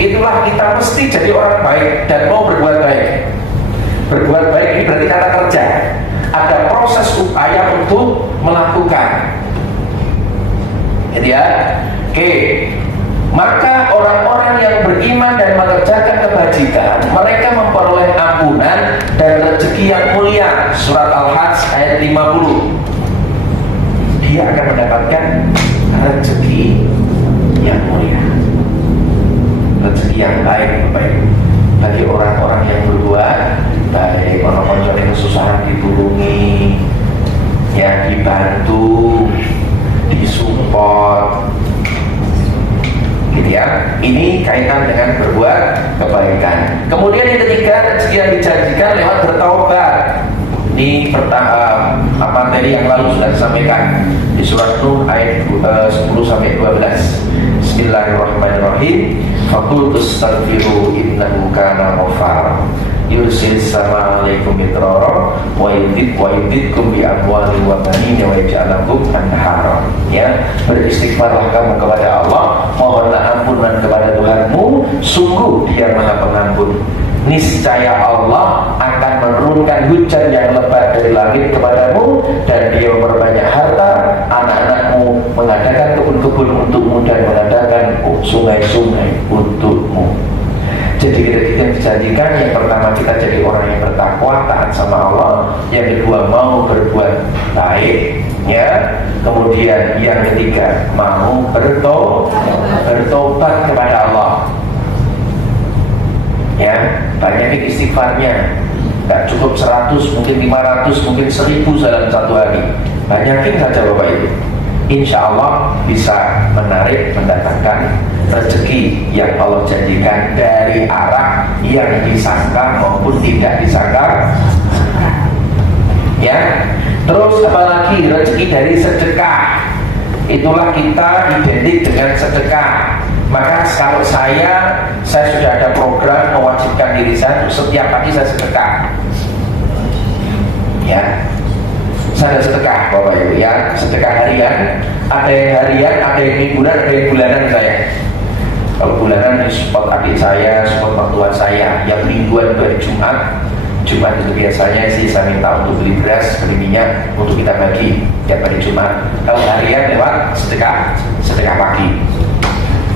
Itulah kita mesti jadi orang baik dan mau berbuat baik. Berbuat baik ini berarti kata kerja. Ada proses upaya untuk melakukan. Gitu ya. Oke. Maka orang-orang yang beriman dan mengerjakan kebajikan, mereka memperoleh ampunan dan rezeki yang mulia. Surat Al-Hajj ayat 50. Dia akan mendapatkan rezeki yang mulia, rezeki yang baik, bagi orang-orang yang berbuat baik. Orang-orang yang kesusahan ditulungi, ya dibantu, disupport, gitu ya. Ini kaitan dengan berbuat kebaikan. Kemudian yang ketiga, rezeki yang dijanjikan lewat bertaubat. Ini materi yang lalu sudah disampaikan di surat Nuh ayat 10-12. Bismillahirrahmanirrahim. Faqul astaghfiru innahu kana ghaffara yursilis sama alaikum midrara wa yumdidkum bi amwalin wa banin wa yaj'al lakum anhara. Ya, beristighfarlah kamu kepada Allah, mohonlah ampunan kepada Tuhanmu, sungguh Dia Maha Pengampun. Niscaya Allah akan menurunkan hujan yang lebat dari langit kepadamu, dan Dia memperbanyak harta, anak-anakmu, mengadakan kebun-kebun untukmu, dan mengadakan sungai-sungai untukmu. Jadi kita dijanjikan, yang pertama kita jadi orang yang bertakwa, taat sama Allah. Yang kedua mau berbuat baik, ya. Kemudian yang ketiga mau bertobat kepada Allah. Ya, banyakin istighfarnya. Gak cukup 100, mungkin 500, mungkin 1000 dalam satu hari. Banyakin saja Bapak Ibu. Insya Allah bisa menarik, mendatangkan rezeki yang Allah janjikan dari arah yang disangka maupun tidak disangka. Ya, terus apalagi rezeki dari sedekah. Itulah kita identik dengan sedekah. Maka kalau saya sudah ada program mewajibkan diri saya setiap pagi saya sedekah. Ya, Saya sedekah Bapak Ibu ya, sedekah harian, ada yang harian, ada yang mingguan, ada yang bulanan saya. Kalau bulanan support adik saya, support mertua saya. Yang mingguan dari Jumat itu biasanya sih saya minta untuk beli beras, beli minyak untuk kita bagi tiap hari Jumat. Kalau harian lewat sedekah pagi.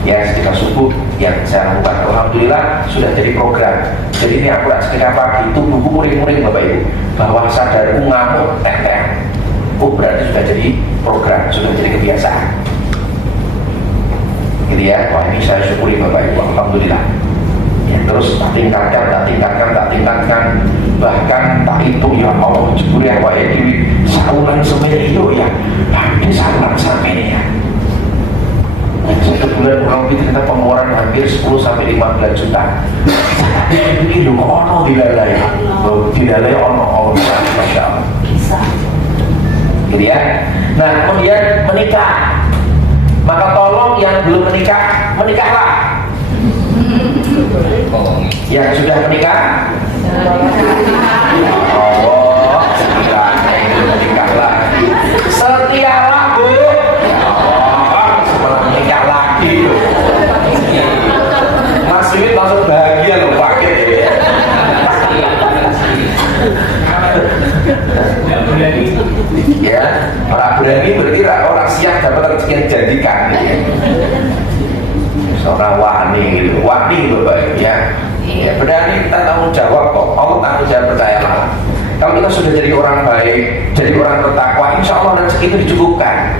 Ya, sedekah subuh yang saya lakukan, alhamdulillah sudah jadi program. Jadi ini aku sedekah pagi itu buku muring-muring Bapak Ibu, bahwa sadarku ngamuk teh. Berarti sudah jadi program, sudah jadi kebiasaan. Gitu ya, wah ini saya syukuri Bapak Ibu, alhamdulillah. Ya, terus tak tingkatkan, bahkan tak hitung ya Allah, syukuri ya Pak Edi, saulan semenit itu ya, hampir saulan sampai ya. Satu bulan kurang lebih ternyata pengeluaran hampir 10-15 juta. Ini loh kok ono dilalai, dilalai ono Masya Allah. Gitu ya. Nah kemudian menikah, maka tolong yang belum menikah, menikahlah. Yang sudah menikah, Allah menikahlah. Setialah Bu. Mas Wid langsung bahagia loh pakai ya, orang berani berarti orang siap dapat rezeki yang dijadikan ya. Seorang wani gitu, wani Bapak ya. Ya berani kita tanggung jawab kok, Allah tanggung jawab, percayalah. Kalau kita sudah jadi orang baik, jadi orang bertakwa, insya Allah rezeki itu dicukupkan.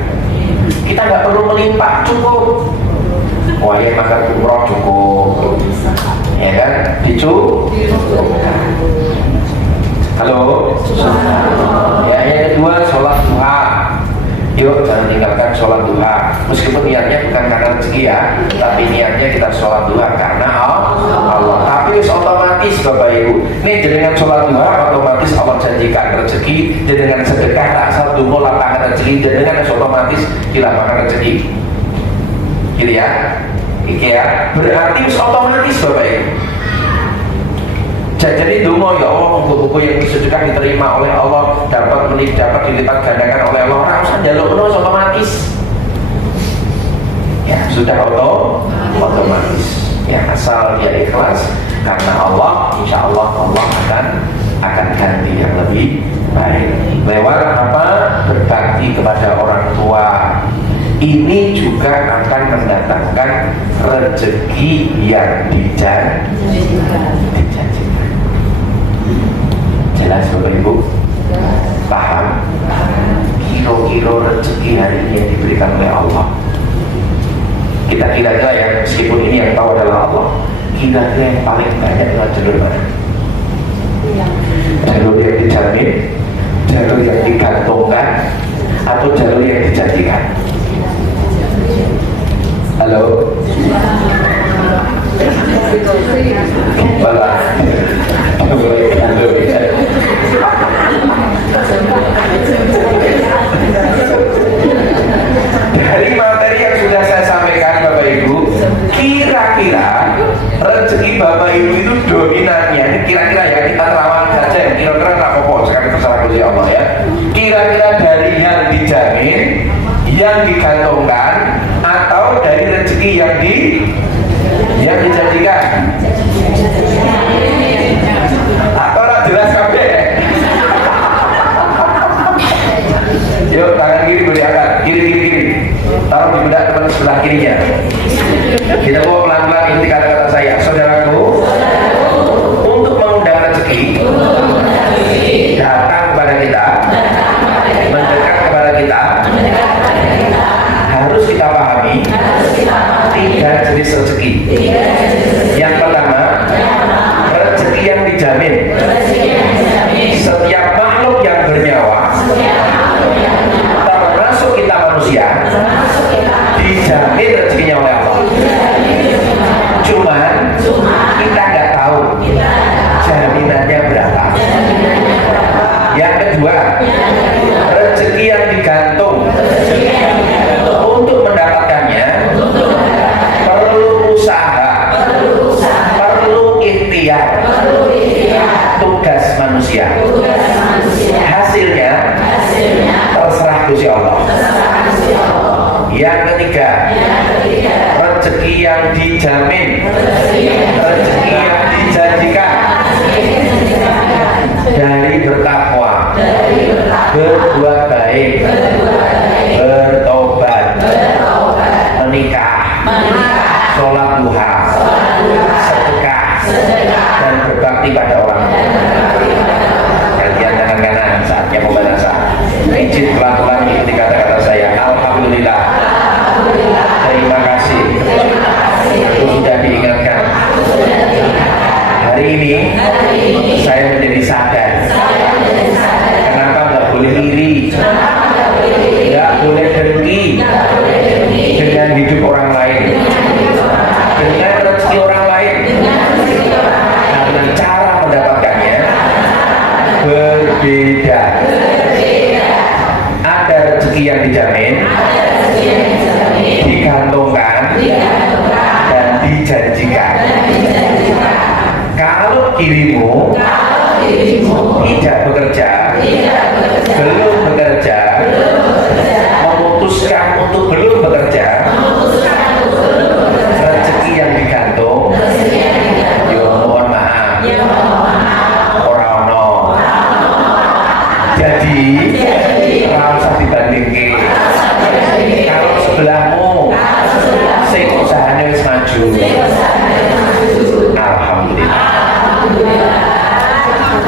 Kita nggak perlu melimpah, cukup. Wah ya makan umroh cukup, ya kan? Dicukupkan. Halo. Ya yang kedua sholat duha. Yuk jangan tinggalkan sholat duha. Meskipun niatnya bukan karena rezeki ya, tapi niatnya kita sholat duha karena Allah. Tapi otomatis Bapak Ibu, nih dengan sholat duha otomatis Allah janjikan rezeki. Dengan sedekah tak satu lapangan rezeki, dengan otomatis di lapangan rezeki. Gitu ya. Oke ya. Berarti otomatis Bapak Ibu. Jadi dungo ya Allah, buku-buku yang sedekah diterima oleh Allah, dapat dilipat gandakan oleh Allah. Orang usah jaluk penuh otomatis. Ya sudah otomatis. Ya asal dia ikhlas karena Allah, insya Allah Allah akan ganti yang lebih baik. Lewat apa? Berbakti kepada orang tua. Ini juga akan mendatangkan rezeki yang dijanjikan. Jelas Bapak Ibu? Paham? Kira-kira rezeki hari ini yang diberikan oleh Allah, kita kira-kira ya, meskipun ini yang tahu adalah Allah, kira-kira yang paling banyak adalah jalur mana? Jalur yang dijamin, jalur yang digantungkan, atau jalur yang dijanjikan? Halo? Bapak dari materi yang sudah saya sampaikan Bapak Ibu, kira-kira rezeki Bapak Ibu itu dominannya, ini kira-kira ya, kita terawang saja ya, kira-kira nggak apa-apa, sekarang terserah Gusti Allah ya. Kira-kira dari yang dijamin, yang digantungkan, atau dari rezeki yang dijanjikan? Atau orang jelas kabeh? Yuk tangan kiri boleh angkat, kiri. Taruh di benak teman sebelah kirinya. Kita bawa pelan-pelan inti kata-kata saya. Saudaraku, untuk mengundang rezeki datang kepada kita, mendekat kepada kita, harus kita pahami 3 jenis rezeki. Yang pertama, rezeki yang dijamin. Setiap makhluk yang bernyawa, termasuk kita manusia, dijamin rezekinya oleh Allah. Cuman kita nggak tahu jaminannya berapa. Yang kedua, rezeki yang digantung. Untuk mendapatkannya perlu usaha, perlu ikhtiar. rezeki yang dijamin, rezeki yang dijanjikan dari bertakwa, berbuat baik, bertobat, menikah, sholat duha, sedekah, dan berbakti pada orang. Kalian tangan kanan, saatnya membaca. Izin pelan-pelan ikuti kata-kata saya. Alhamdulillah, terima kasih, sudah diingatkan. Hari ini saya menjadi sadar. Kenapa nggak boleh iri, nggak boleh dengki dengan hidup orang lain, dengan rezeki orang lain, karena cara mendapatkannya berbeda. Ada rezeki yang dijamin, digantungkan, dan dijanjikan. Kalau dirimu tidak bekerja, belum bekerja, memutuskan untuk belum bekerja, rezeki yang digantung, yo mohon maaf, ora ono. Jadi ora usah dibandingke. Kalau sebelahmu sing usahane wis maju. Alhamdulillah.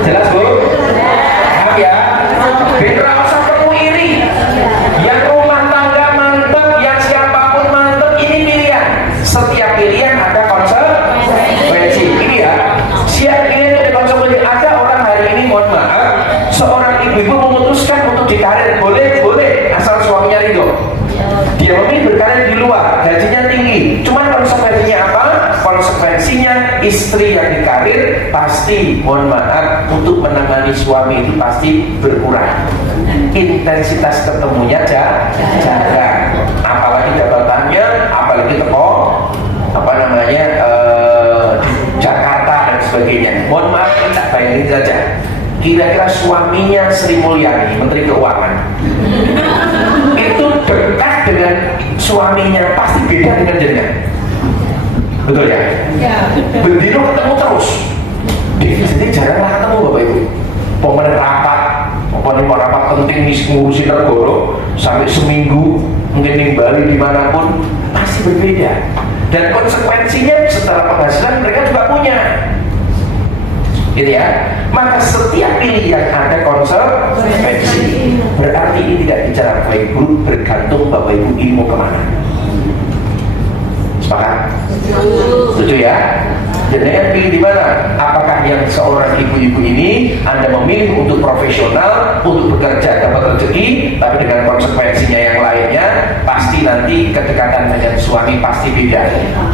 Jelas Bu? Paham ya? Bener usah perlu iri. Yang rumah tangga mantep, yang siapapun mantep, ini pilihan. Setiap pilihan ada konsekuensi. Ini ya. Siap ini ada konsekuensi. Ada orang hari ini, mohon maaf, seorang ibu-ibu memutuskan untuk dikarir, boleh, asal suaminya ridho. Dia memilih berkarir di luar, gajinya tinggi. Cuman konsekuensinya apa? Konsekuensinya istri yang dikarir pasti, mohon maaf, untuk menemani suami itu pasti berkurang. Intensitas ketemunya jarang. Apalagi jabatannya, apalagi teko di Jakarta dan sebagainya. Mohon maaf, kita bayangin saja. Kira-kira suaminya Sri Mulyani, Menteri Keuangan, itu dekat dengan suaminya pasti beda dengan jenengan. Betul ya? Bendino ketemu terus. Jadi jarang lah ketemu Bapak Ibu. Pemerintah rapat, rapat penting ngurusi negara sampai seminggu, mungkin di Bali dimanapun pasti berbeda. Dan konsekuensinya setelah penghasilan mereka juga punya. Gitu ya. Maka setiap pilihan ada konsekuensi. Berarti ini tidak bicara Bapak Ibu, bergantung Bapak Ibu ilmu kemana. Sepakat? Setuju ya? Jadi yang pilih di mana? Apakah yang seorang ibu-ibu ini Anda memilih untuk profesional, untuk bekerja dapat rezeki, tapi dengan konsekuensinya yang lainnya, pasti nanti kedekatan dengan suami pasti beda,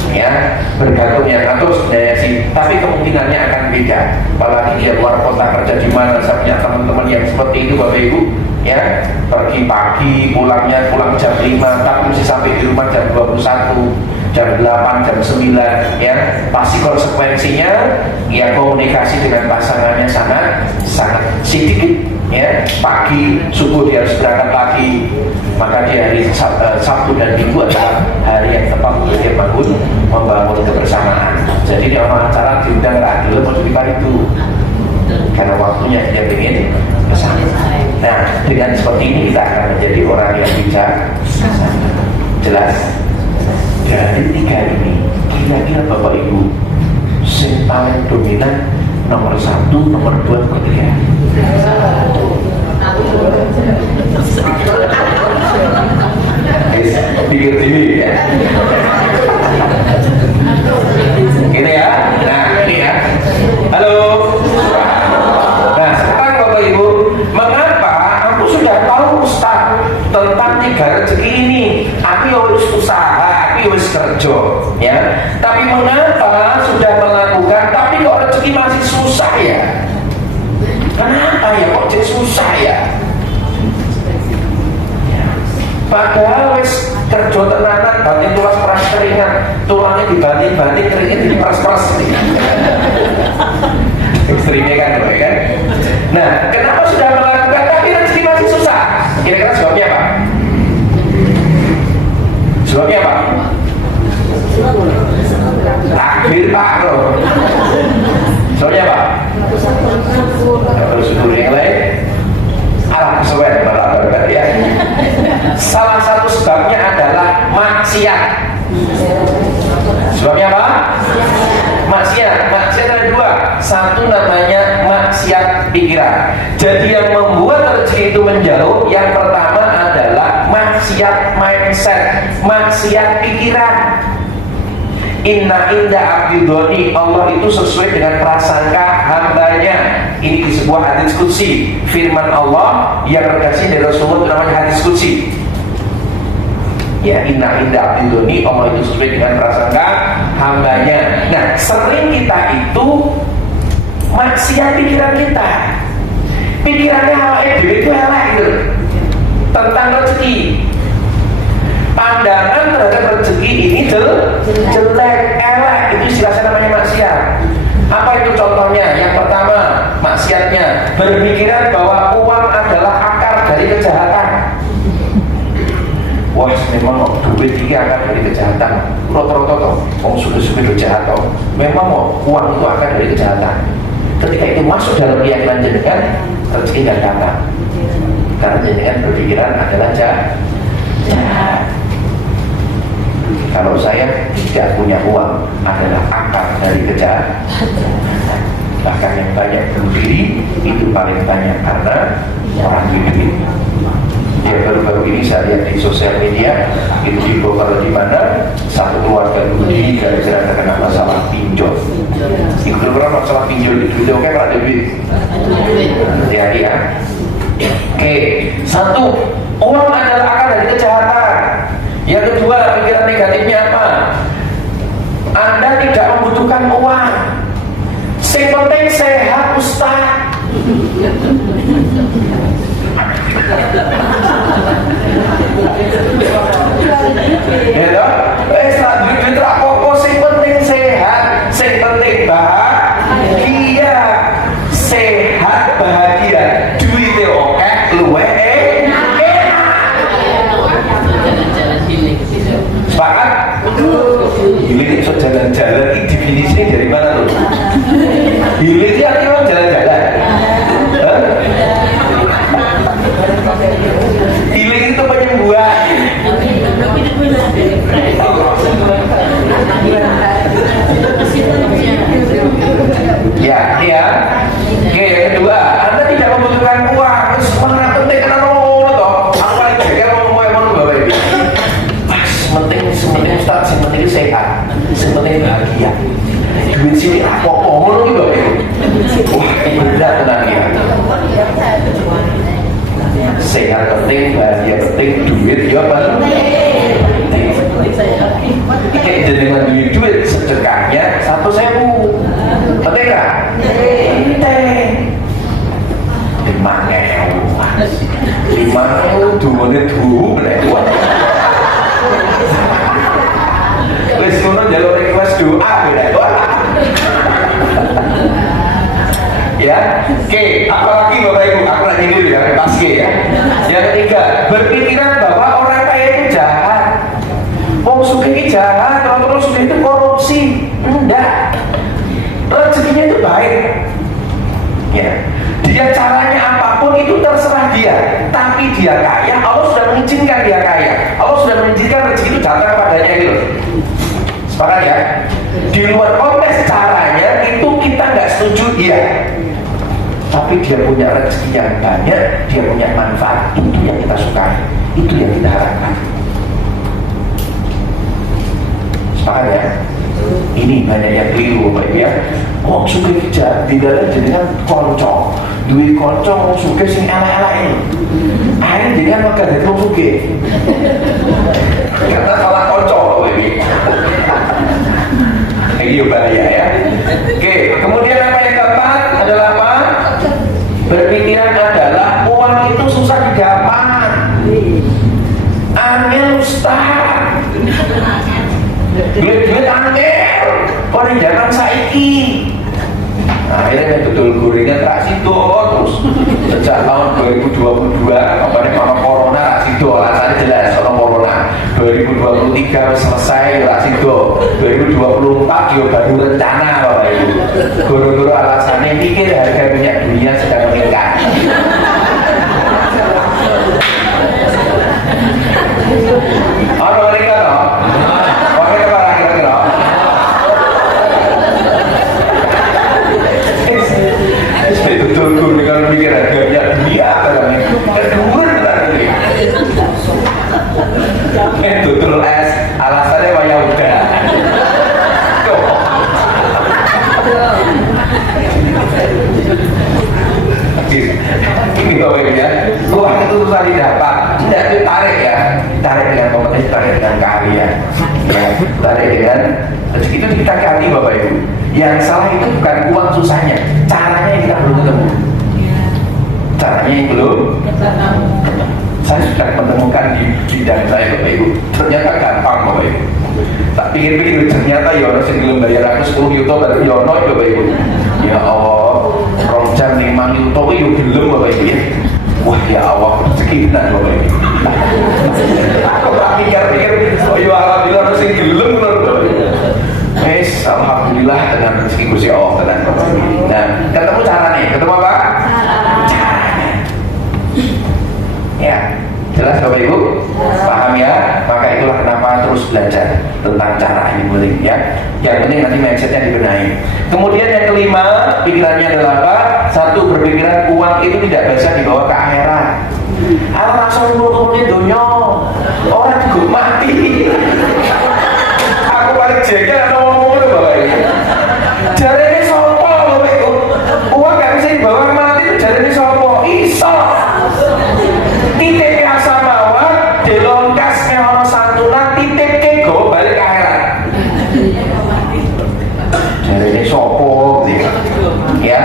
ya. Bergantung yang atas daya sih, tapi kemungkinannya akan beda. Apalagi dia luar kota kerja di mana, saya punya teman-teman yang seperti itu Bapak Ibu, ya, pergi pagi, pulang jam 5, tapi mesti sampai di rumah jam 21, jam 8, jam 9, ya. Pasti konsekuensinya ya komunikasi dengan pasangannya sangat sedikit, ya. Pagi subuh dia harus berangkat pagi, maka di hari Sabtu dan Minggu adalah hari yang tepat untuk dia membangun kebersamaan. Jadi dia mau acara diundang dulu mau itu karena waktunya dia ingin kesana. Nah, dengan seperti ini kita akan menjadi orang yang bijak. Jelas? Dari tiga ini, kira-kira Bapak Ibu yang paling dominan nomor 1, nomor 2, nomor 3. Pikir diri ya. Gitu ya. Nah, ini ya. Halo. Nah, sekarang Bapak Ibu, mengapa aku sudah tahu Ustaz tentang 3 rezeki ini? Aku harus usaha, aku harus kerja, ya. Tapi mengapa sudah melakukan, tapi kok rezeki masih susah ya? Kenapa ya kok jadi susah ya? Padahal wis kerja tenanan, banting tulas peras keringat, tulangnya dibanting-banting, keringnya diperas-peras. Ekstrimnya kan, kan? Nah, kenapa sudah melakukan tapi rezeki masih susah? Kira-kira sebabnya apa? Sebabnya apa? Takbir Pak bro. Soalnya apa? Bersyukur yang lain. Alah kesuwen barat ya. Salah satu sebabnya adalah maksiat. Sebabnya apa? Maksiat ada dua. Satu namanya maksiat pikiran. Jadi yang membuat rezeki itu menjauh, yang pertama adalah maksiat mindset, maksiat pikiran. Inna inda abdidoni, Allah itu sesuai dengan prasangka hambanya. Ini di sebuah hadis qudsi, firman Allah yang terkasih dari Rasulullah namanya hadis qudsi. Ya, inna inda abdidoni, Allah itu sesuai dengan prasangka hambanya. Nah, sering kita itu maksiat pikiran kita. Pikirannya awake dhewe itu elek gitu tentang rezeki. Pandangan terhadap rezeki ini jelek, elek, itu istilahnya namanya maksiat. Apa itu contohnya? Yang pertama, maksiatnya berpikiran bahwa uang adalah akar dari kejahatan. Wah, memang duit ini akar dari kejahatan. Roto-roto, orang sudah jahat, memang uang itu akar dari kejahatan. Ketika itu masuk dalam keyakinan jenengan, rezeki dan datang. Karena jenengan berpikiran adalah jahat. Kalau saya tidak punya uang adalah akar dari kejahatan. Bahkan yang banyak bunuh diri itu paling banyak karena orang duit. Ya, baru-baru ini saya lihat di sosial media itu dibongkar di mana satu keluarga bunuh diri gara-gara terkena masalah pinjol. Itu berapa masalah pinjol itu oke Pak Dewi? Ya. Oke, satu, uang adalah akar dari kejahatan. Yang kedua, pikiran negatifnya apa? Anda tidak membutuhkan uang. Yang penting sehat, Ustaz. Ya toh? Duit apa-apa, yang penting sehat, yang penting bahagia. Sehat, bahagia. Duitnya oke, luwe sepakat? Ini bisa jalan-jalan, ini definisinya dari mana tuh? Ini itu artinya jalan-jalan. Healing itu penyembuhan. Ya. Oke, yang kedua, Anda tidak membutuhkan uang. Semangat penting karena mau toh. Aku paling jaga mau bapak ibu. Penting Ustaz, yang penting sehat, yang penting bahagia. Duit sini apa-apa ngono ki bapak ibu. Wah, berat tenan ya. Sehat penting, bahagia penting, duit ya penting. Kayak jenengan duit sedekahnya 1.000. Penting nggak? Penting. 5.000 dumone duwu bener. Wis ngono njaluk request doa bener. Ya, oke, apalagi Bapak Ibu, aku lagi dulu ya, pas ya. Yang ketiga, berpikiran bahwa orang kaya itu jahat. Wong sugih itu jahat, orang sugih itu korupsi. Enggak. Rezekinya itu baik. Ya. Dia caranya apapun itu terserah dia, tapi dia kaya, Allah sudah mengizinkan dia kaya. Allah sudah mengizinkan rezeki itu datang padanya gitu. Sepakat ya? Di luar konteks caranya itu kita nggak setuju dia. Tapi dia punya rezeki yang banyak, dia punya manfaat, itu yang kita sukai, itu yang kita harapkan. Sepakat ya? Ini banyak yang keliru Pak ya. Kok suka kerja di dalam jenengan konco, duit konco suka sing elek-elek. Akhirnya jenengan makan dari wong suka. Karena salah konco ini. Ini bahaya ya. Oke, kemudian apa yang keempat adalah apa? Berpikiran adalah uang itu susah didapat. Angel Ustaz. Duit angel, orang zaman saiki. Nah, akhirnya betul gorengan tak sido terus sejak tahun 2022 kemarin kalau corona tak sido alasannya jelas kalau corona 2022 2023 selesai lah sido, 2024 yo baru rencana Bapak Ibu. Guru-guru alasannya pikir harga minyak dunia sedang meningkat. Orang mereka loh, pakai apa kira-kira? Betul-betul dengan mikir harga minyak dunia katanya, keduren lagi. Betul es, alasannya banyak udah. Ini Bapak Ibu ya, uang itu susah didapat, tidak ditarik ya, tarik dengan kompetisi, tarik dengan keahlian, ya, tarik dengan rezeki itu kita ganti Bapak Ibu. Yang salah itu bukan uang susahnya, caranya yang kita belum ketemu. Caranya yang belum. Saya sudah menemukan di bidang saya Bapak Ibu, ternyata gampang Bapak Ibu. Tak pikir-pikir ternyata ya orang yang belum bayar aku 10 juta baru yono Bapak Ibu. Ya Allah, rong jam 5 juta itu belum Bapak Ibu ya. Wah ya Allah, sekitar Bapak Ibu. Aku tak pikir-pikir, oh ya alhamdulillah orang yang belum Bapak Ibu. Alhamdulillah dengan rezeki Gusti Allah tenang Bapak Ibu. Nah, ketemu caranya, ketemu apa? Caranya. Ya, jelas Bapak Ibu? Paham ya? Maka itulah kenapa terus belajar tentang cara ini boleh ya. Yang penting nanti mindsetnya dibenahi. Kemudian yang kelima, pikirannya adalah apa? Satu, berpikiran uang itu tidak bisa dibawa ke akhirat. Allah langsung ngomongin dunia, orang juga mati. Aku paling jengkel atau ngomong itu Bapak Ibu. Jari ini sopo Bapak Ibu. Uang gak bisa dibawa ke mati itu jari ini sopo. Iso. Titik asa mawar, delongkasnya orang santunan, titik kego balik ke akhirat. Jari ini sopo gitu. Ya.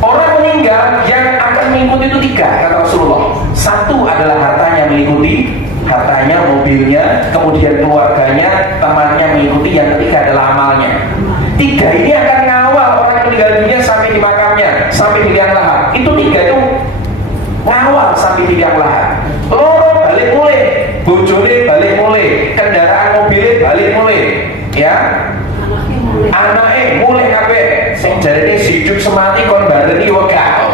Orang meninggal yang akan mengikuti itu 3 kata Rasulullah. Satu adalah hartanya mengikuti, hartanya, mobilnya, kemudian keluarganya, temannya mengikuti. Yang ketiga adalah amalnya. 3 ini akan ngawal orang yang meninggal dunia sampai di makamnya, sampai di liang lahat. Itu 3 itu ngawal sampai di liang lahat. Loro balik mulai, bojone balik mulai, kendaraan mobilnya balik mulai, ya. Anaknya mulai kabeh. Sing jarene hidup semati kon bareni wegah.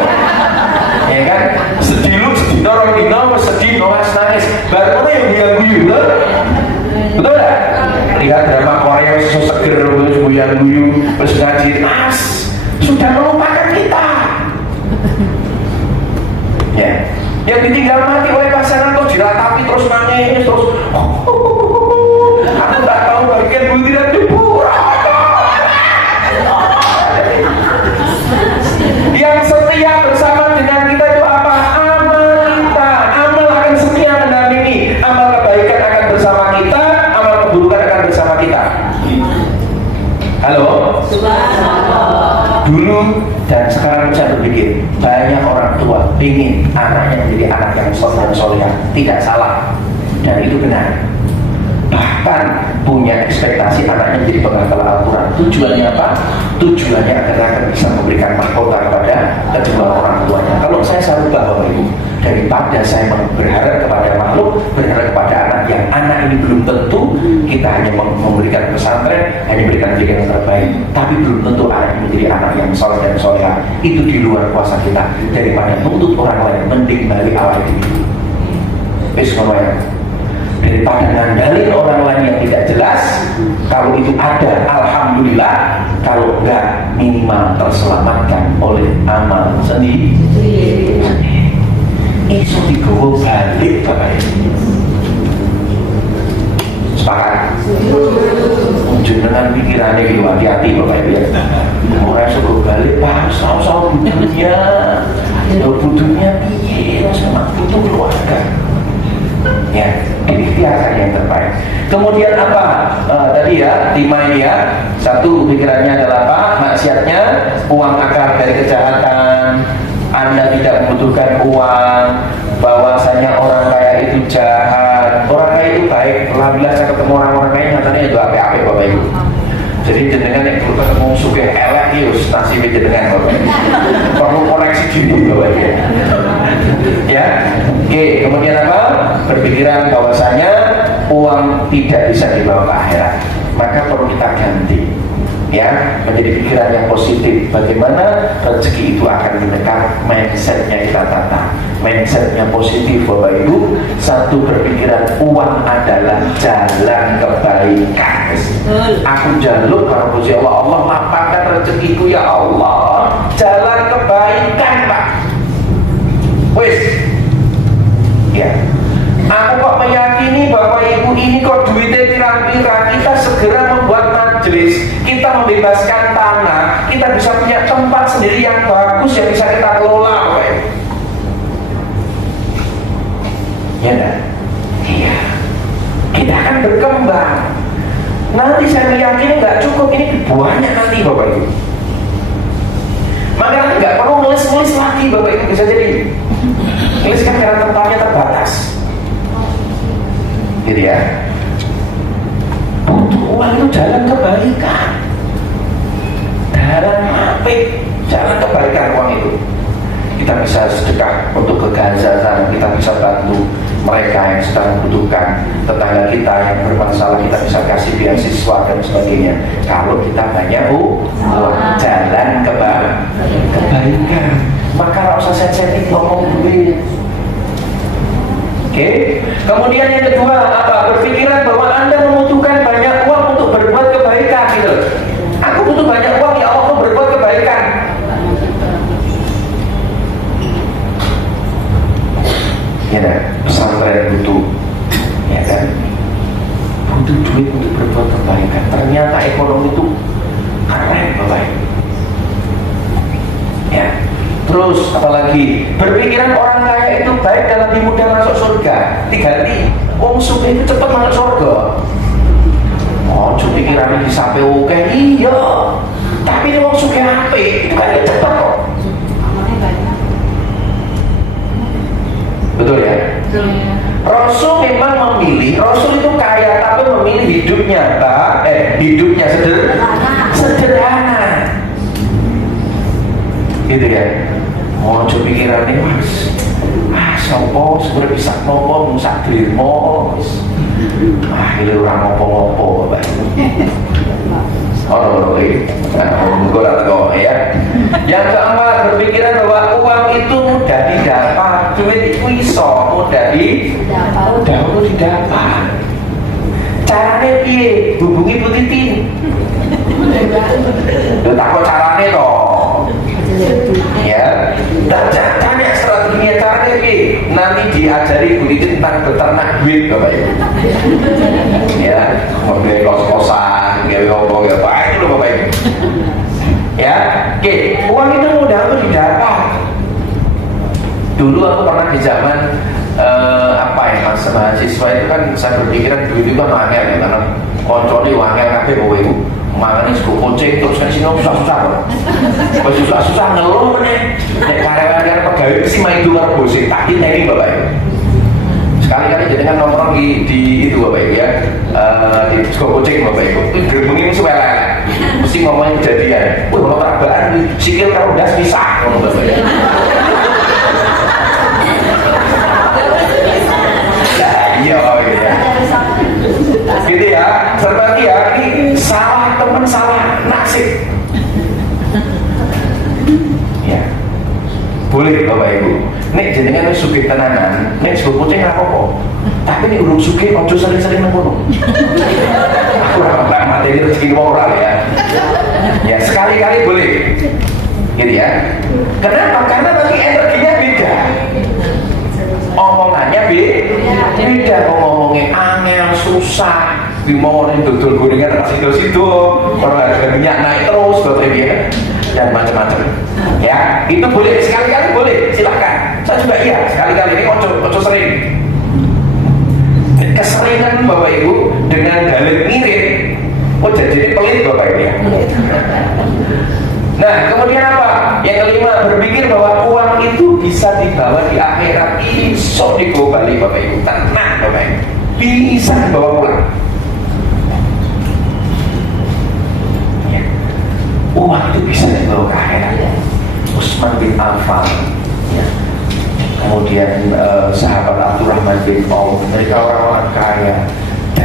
Ya kan? Sedih lu, sedih dorong dino, sedih nangis. Baru yang guyu-guyu lho. Betul enggak? Lihat drama Korea susu seger terus guyu-guyu, terus ngaji. Mas, sudah melupakan kita. Ya. Yang ditinggal mati oleh pasangan tuh diratapi terus nangis terus. Aku tak tahu bagian butiran tubuh. Yang setia bersama dengan kita itu apa? Amal kita. Amal akan setia mendampingi. Amal kebaikan akan bersama kita, amal keburukan akan bersama kita. Halo? Dulu dan sekarang saya berpikir, banyak orang tua ingin anaknya menjadi anak yang soleh dan solehah. Tidak salah, dan itu benar. Bahkan punya ekspektasi anaknya menjadi penghafal Al-Quran. Tujuannya apa? Tujuannya akan bisa memberikan mahkota kepada kedua orang tuanya. Kalau saya selalu Bapak Ibu, daripada saya berharap kepada makhluk, berharap kepada anak yang anak ini belum tentu kita hanya memberikan pesantren, hanya memberikan pendidikan yang terbaik, tapi belum tentu anak ini menjadi anak yang soleh dan solehah. Itu di luar kuasa kita. Daripada menuntut orang lain, mending balik awal dulu. Daripada ngandalin orang lain yang tidak jelas. Kalau itu ada, alhamdulillah. Kalau enggak, minimal terselamatkan oleh amal sendiri. Itu digawa balik Bapak Ibu. Sepakat? Jenengan pikirannya itu hati-hati Bapak Ibu ya. Orang suruh balik, Pak, sama-sama butuhnya. Butuhnya piye, sama butuh keluarga. Ya, ini ikhtiarkan yang terbaik. Kemudian apa? Tadi ya, 5 ini ya. 1, pikirannya adalah apa? Maksiatnya, uang akar dari kejahatan. Anda tidak membutuhkan uang. Bahwasanya orang kaya itu jahat. Orang kaya itu baik. Alhamdulillah saya ketemu orang-orang kaya nyatanya itu ape-ape Bapak Ibu. Jadi jenengan yang dulu ketemu sugih elek yus nasibnya jenengan Bapak Ibu. Perlu koreksi diri Bapak Ibu. Ya, oke. Kemudian apa? Berpikiran bahwasanya uang tidak bisa dibawa ke akhirat, maka perlu kita ganti, ya, menjadi pikiran yang positif. Bagaimana rezeki itu akan mendekat, mindsetnya kita tata, mindsetnya positif, Bapak Ibu. Satu, berpikiran uang adalah jalan kebaikan. Aku jaluk karo Gusti Allah, Allah lapangkan rezekiku ya Allah, jalan kebaikan Pak. Wis, ya. Aku kok meyakini Bapak Ibu ini kok duitnya pirang-pirang, kita segera membuat majelis, kita membebaskan tanah, kita bisa punya tempat sendiri yang bagus yang bisa kita kelola, Bapak Ibu. Ya enggak? Iya. Kita akan berkembang. Nanti saya meyakini nggak cukup, ini banyak nanti Bapak Ibu. Maka nggak perlu nulis-nulis lagi Bapak Ibu, bisa jadi. Nulis kan karena tempatnya terbatas. Gitu ya. Butuh uang itu jalan kebaikan, jalan apik, jalan kebaikan uang itu. Kita bisa sedekah untuk ke Gaza sana, kita bisa bantu mereka yang sedang membutuhkan, tetangga kita yang bermasalah kita bisa kasih beasiswa dan sebagainya. Kalau kita banyak uang, jalan kebaikan, maka nggak usah sensitif ngomong duit. Oke. Kemudian yang kedua apa? Berpikiran bahwa Anda membutuhkan banyak uang untuk berbuat kebaikan gitu. Aku butuh banyak uang ya Allah untuk berbuat kebaikan. Ya kan? Pesantren butuh, ya kan? Butuh duit untuk berbuat kebaikan. Ternyata ekonomi itu keren Bapak. Ya. Terus apalagi berpikiran orang kaya itu baik dan lebih mudah masuk surga. Diganti wong sugih itu cepat masuk surga. Oh, cuma pikiran ini sampai oke, iya. Tapi ini wong sugih apik itu kan cepat kok. Betul ya? Betul ya. Rasul memang memilih, Rasul itu kaya tapi memilih hidupnya hidupnya sederhana. Gitu ya. Oh, coba pikiran ini sopo sebenarnya bisa nopo musak dirmo. Ini orang ngopo-ngopo Bapak. Oh, oke. Ya. Yang keempat, berpikiran bahwa uang itu mudah didapat, duit itu iso mudah didapat. Caranya piye? Hubungi Bu Titin. Takut caranya toh. Ya, tanya strateginya caranya piye? Nanti diajari Bu Titin tentang beternak duit Bapak Ibu. Ya, mobil kos-kosan, gawe opo gawe apa itu loh Bapak Ibu. Ya, oke, uang itu mudah untuk didapat. Dulu aku pernah di zaman masa mahasiswa itu kan saya berpikiran duit itu kan wangel ya, karena koncone wangel kabeh Bapak Ibu. Makanya suku kucing terus kan sini susah-susah kok. Pas susah-susah ngeluh nih. Nek karyawan pegawai mesti main dua bosik. Tak ini Bapak Ibu. Sekali-kali jadi kan nongkrong di itu Bapak Ibu ya, di suku kucing Bapak Ibu. Gerbengin suara. Mesti ngomongin kejadian. Kalau terabaan sikil karo das bisa ngomong Bapak Ibu. Iya. Gitu ya, seperti ya, ini salah teman, salah nasib. Ya, boleh Bapak Ibu. Nek jenengan wis sugih tenanan, nek suku kucing apa-apa. Tapi nek urung sugih ojo sering-sering nang kono. Aku ora materi rezeki moral ya. Ya, sekali-kali boleh. Gitu ya. Kenapa? Karena nanti energinya beda. Omongannya beda, ngomongnya angel, susah, dimongolin dodol gorengan situ-situ, harga minyak naik terus, dan macam-macam. Ya, itu boleh, sekali-kali boleh, silahkan. Saya juga iya, sekali-kali ini ojo sering. Keseringan Bapak Ibu dengan dalil mirip, jadi pelit Bapak Ibu ya. Nah, kemudian apa? Yang kelima, berpikir bahwa uang itu bisa dibawa di akhirat, iso dibawa balik Bapak Ibu. Tenang Bapak Ibu, bisa dibawa pulang. Ya. Uang itu bisa dibawa ke akhirat. Utsman bin Affan, ya. Kemudian sahabat Abdurrahman bin Auf, mereka orang-orang kaya,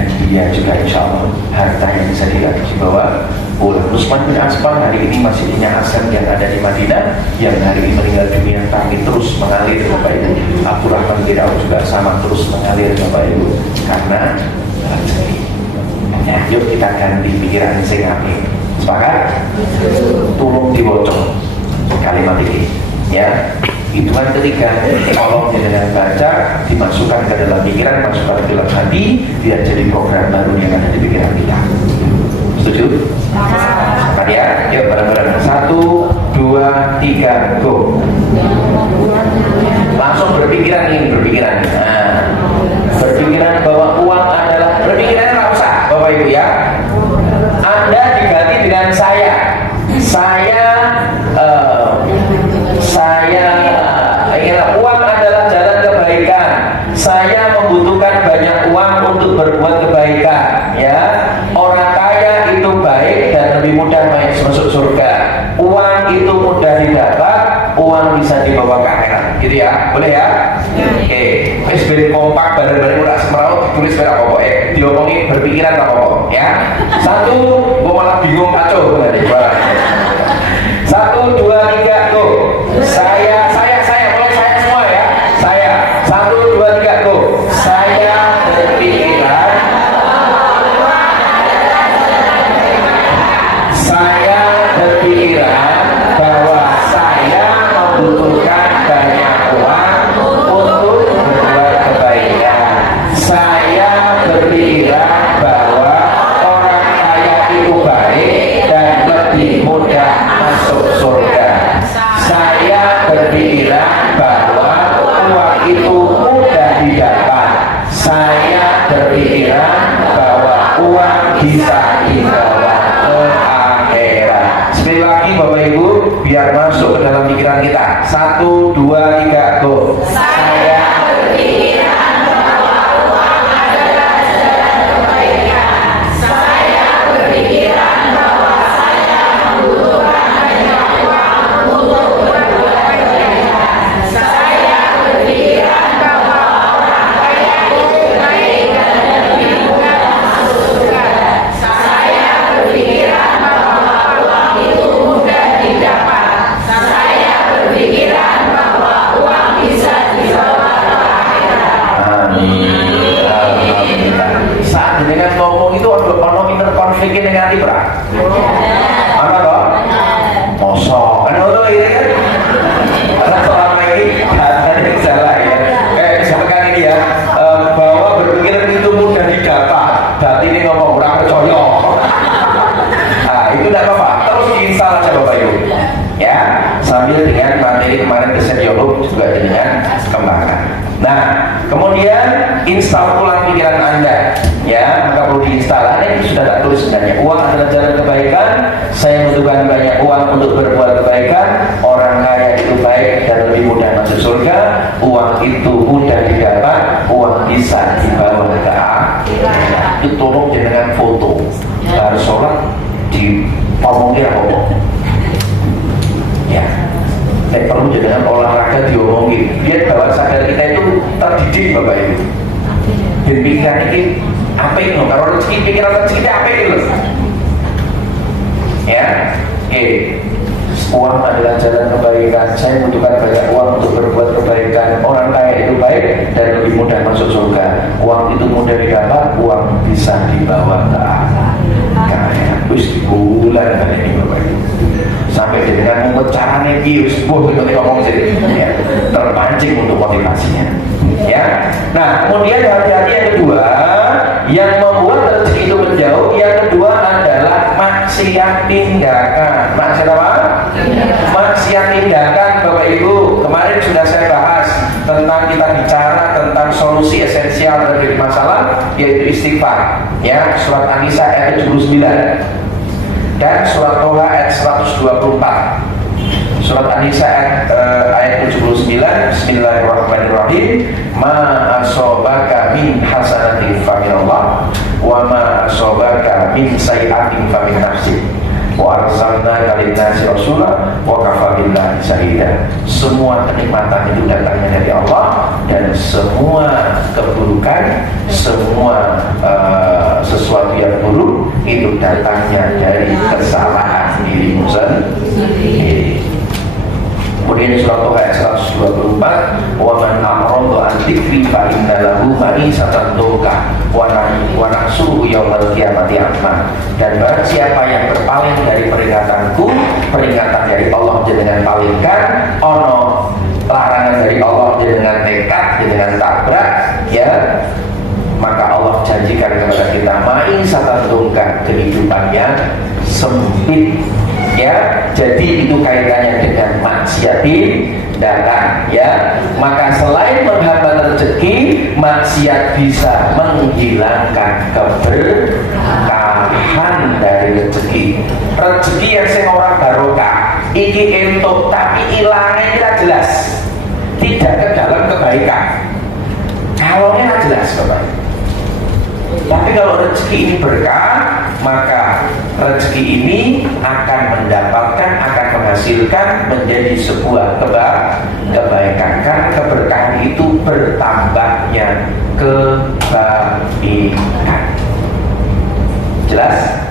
dan dia juga insya Allah harta yang bisa dibawa pulang. Utsman bin Affan hari ini masih punya aset yang ada di Madinah, yang hari ini meninggal dunia, tapi terus mengalir Bapak Ibu. Abdurrahman bin Auf juga sama, terus mengalir Bapak Ibu, karena rezeki. Ya, yuk kita ganti pikiran sing apik. Sepakat? Tolong dibocor kalimat ini, ya. Hitungan ketiga, tolong dengan baca dimasukkan ke dalam pikiran, masukkan ke dalam hati, biar jadi program baru yang ada di pikiran kita. Setuju? Sepakat ya? Yuk bareng-bareng. 1, 2, 3, go. Langsung berpikiran ini, berpikiran. Nah, berpikiran bahwa uang adalah, berpikiran nggak usah Bapak Ibu ya. Anda diganti dengan saya uang adalah jalan kebaikan. Saya membutuhkan banyak uang untuk berbuat kebaikan, ya. Orang kaya itu baik dan lebih mudah masuk surga. Uang itu mudah didapat, uang bisa dibawa ke akhirat, gitu ya, boleh ya? Oke, wis ben kompak bareng-bareng ora semraut ditulis ora apa-apa, diomongi berpikiran ora apa-apa, ya. 1, gua malah bingung kacau tadi. 1, 2, 3, go. Saya mulai saya semua ya. Saya 1, 2, 3, go. Saya berpikiran bahwa saya membutuhkan banyak uang untuk berbuat kebaikan. Saya berpikiran bahwa orang kaya itu baik dan lebih mudah masuk surga. Saya berpikiran bahwa uang itu mudah didapat. Saya berpikiran bahwa uang bisa dibawa ke akhirat. Sekali lagi Bapak Ibu, biar masuk ke dalam pikiran kita. 1, 2, 3, go. Saya berpikiran bahwa uang adalah jalan kebaikan. Saya berpikiran bahwa saya membutuhkan banyak uang untuk berbuat kebaikan. Saya berpikiran bahwa orang kaya itu baik dan lebih mudah masuk surga. Saya berpikiran bahwa uang itu mudah didapat. Saya berpikiran bahwa uang bisa dibawa ke akhirat. Amin. Alhamdulillah. Saat dengan ngomong itu ono inner konflik dengan Ibra. Mana toh? Mosok. Kan ono ini kan? Karena selama ini ada yang salah ya. Misalkan ini ya, bahwa berpikiran itu mudah didapat. Berarti ini ngomong orang percaya. Nah, itu tidak apa-apa. Terus diinstal aja Bapak Ibu. Ya, sambil dengan materi kemarin kesediaan juga dengan kembangkan. Nah, kemudian install ulang pikiran Anda, ya, maka perlu diinstal. Ini sudah tak tulis sebenarnya. Uang adalah jalan kebaikan. Saya membutuhkan banyak uang untuk berbuat kebaikan. Orang kaya itu baik dan lebih mudah masuk surga. Uang itu mudah didapat. Uang bisa dibawa ke akhirat. Itu tolong dengan foto. Harus sholat di omongin apa? Ya. Perlu dengan olahraga diomongin, biar bawah sadar kita itu terdidik Bapak Ibu. Dan pikiran ini apa itu? Kalau rezeki, pikiran rezeki apa itu? Ya, uang adalah jalan kebaikan. Saya membutuhkan banyak uang untuk berbuat kebaikan. Orang kaya itu baik dan lebih mudah masuk surga. Uang itu mudah didapat, uang bisa dibawa ke akhirat. Terus bulan kan ini Bapak Ibu. Sampai dengan membuat caranya bius, kita ngomong sini, ya, terpancing untuk motivasinya, ya. Nah, kemudian hati-hati yang kedua, yang membuat rezeki itu menjauh. Yang kedua adalah maksiat tindakan. Maksiat apa? Maksiat tindakan, Bapak Ibu. Kemarin sudah saya bahas tentang, kita bicara tentang solusi esensial dari masalah, yaitu istighfar. Ya, surat An-Nisa ayat 79. Dan surat Toha ayat 124. Surat An-Nisa ayat 79. Bismillahirrahmanirrahim. Ma asobaka min hasanatin faminallah, wa ma asobaka min sayi'atin famin nafsik. wa arsalna linnasi rasula wa kafa billahi syahida. Semua kenikmatan itu datangnya dari Allah, dan semua keburukan, semua sesuatu yang buruk itu datangnya dari kesalahan dirimu sendiri. Kemudian surat ayat 124, wa man a'rada an dzikri fa inna lahu ma'isatan dhanka wa nahsyuruhu yaumil qiyamati a'ma. Dan barang siapa yang berpaling dari peringatanku, peringatan dari Allah dengan palingkan, ono larangan dari Allah dengan nekat, dengan tabrak, ya, maka Allah janjikan kepada kita ma'isatan dhanka, kehidupan yang sempit. Ya, jadi itu kaitannya dengan maksiatin datang, ya. Maka selain menghambat rezeki, maksiat bisa menghilangkan keberkahan dari rezeki. Rezeki yang sing ora barokah, iki entuk tapi ilangnya tidak jelas, tidak ke dalam kebaikan. Kalau ini jelas kebaikan. Tapi kalau rezeki ini berkah, maka rezeki ini akan mendapatkan, akan menghasilkan menjadi sebuah kebaikan. Karena keberkahan itu bertambahnya kebaikan. Jelas?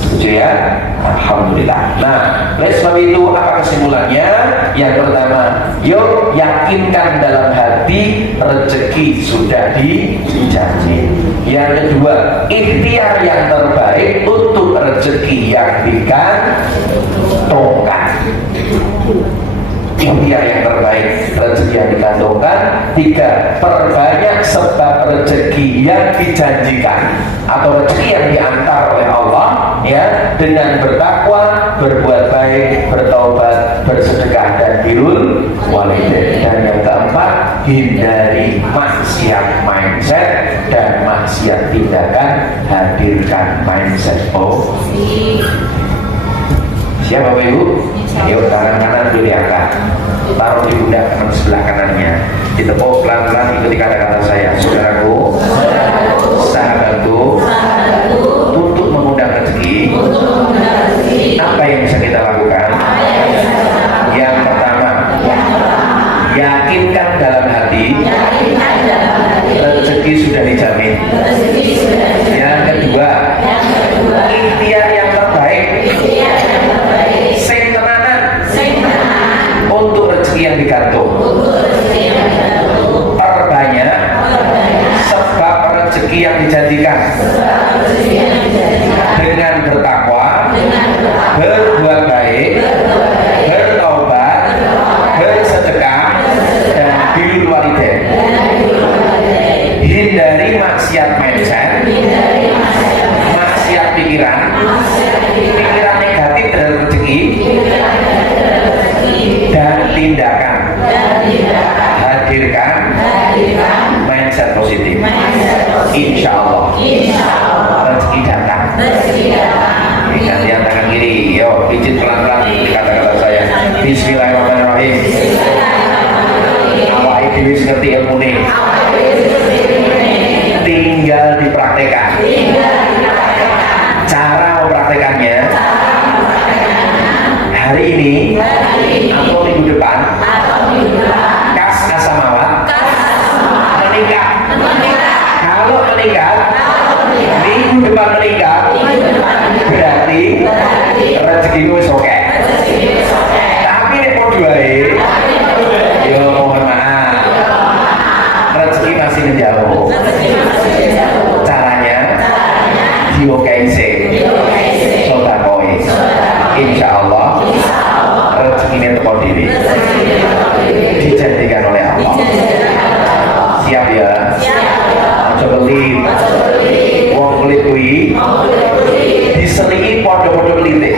Setuju ya? Alhamdulillah. Nah, oleh sebab itu apa kesimpulannya? Yang pertama, yuk yakinkan dalam hati rezeki sudah dijanji. Yang kedua, ikhtiar yang terbaik untuk rezeki yang dikantongkan. Ikhtiar yang terbaik rezeki yang dikantongkan. Tiga, perbanyak sebab rezeki yang dijanjikan atau rezeki yang diantar oleh Allah, ya, dengan bertakwa, berbuat baik, bertaubat, bersedekah, dan birrul walidain. Dan yang keempat, hindari maksiat mindset dan maksiat tindakan, hadirkan mindset siapa Bapak Ibu? Yuk, tangan kanan diangkat, taruh di pundak kanan sebelah kanannya, ditepuk pelan-pelan, ikuti kata-kata saya. Saudaraku, sahabatku, untuk mengundang rezeki, apa yang bisa kita lakukan? Yang pertama, yakinkan dalam hati rezeki sudah dijamin. Yang kedua, ikhtiar yang terbaik untuk rezeki yang digantung. Perbanyak sebab rezeki yang dijanjikan dengan bertakwa, berbuat baik, bertaubat, bersedekah, dan birrul walidain. Hindari maksiat mindset, maksiat pikiran negatif dalam rezeki, dan tindakan. Hadirkan mindset positif. Insya Allah rezeki datang. Ganti yang tangan kiri, yo pijit pelan-pelan kata-kata saya. Bismillahirrahmanirrahim. Awak itu wis ngerti ilmu nih, tinggal dipraktekan. Cara mempraktekannya hari ini atau minggu depan, kas asamawat meningkat. Kalau meningkat, minggu depan meningkat, berarti rezekimu wis oke. Tapi nek podo wae, yo mohon maaf, rezeki masih menjauh. Caranya diokein sih, sodakoi. Insya Allah rezeki ini teko diri, dijanjikan oleh Allah. Siap ya? Aja pelit. Wong pelit kuwi diseliki padha-padha pelite.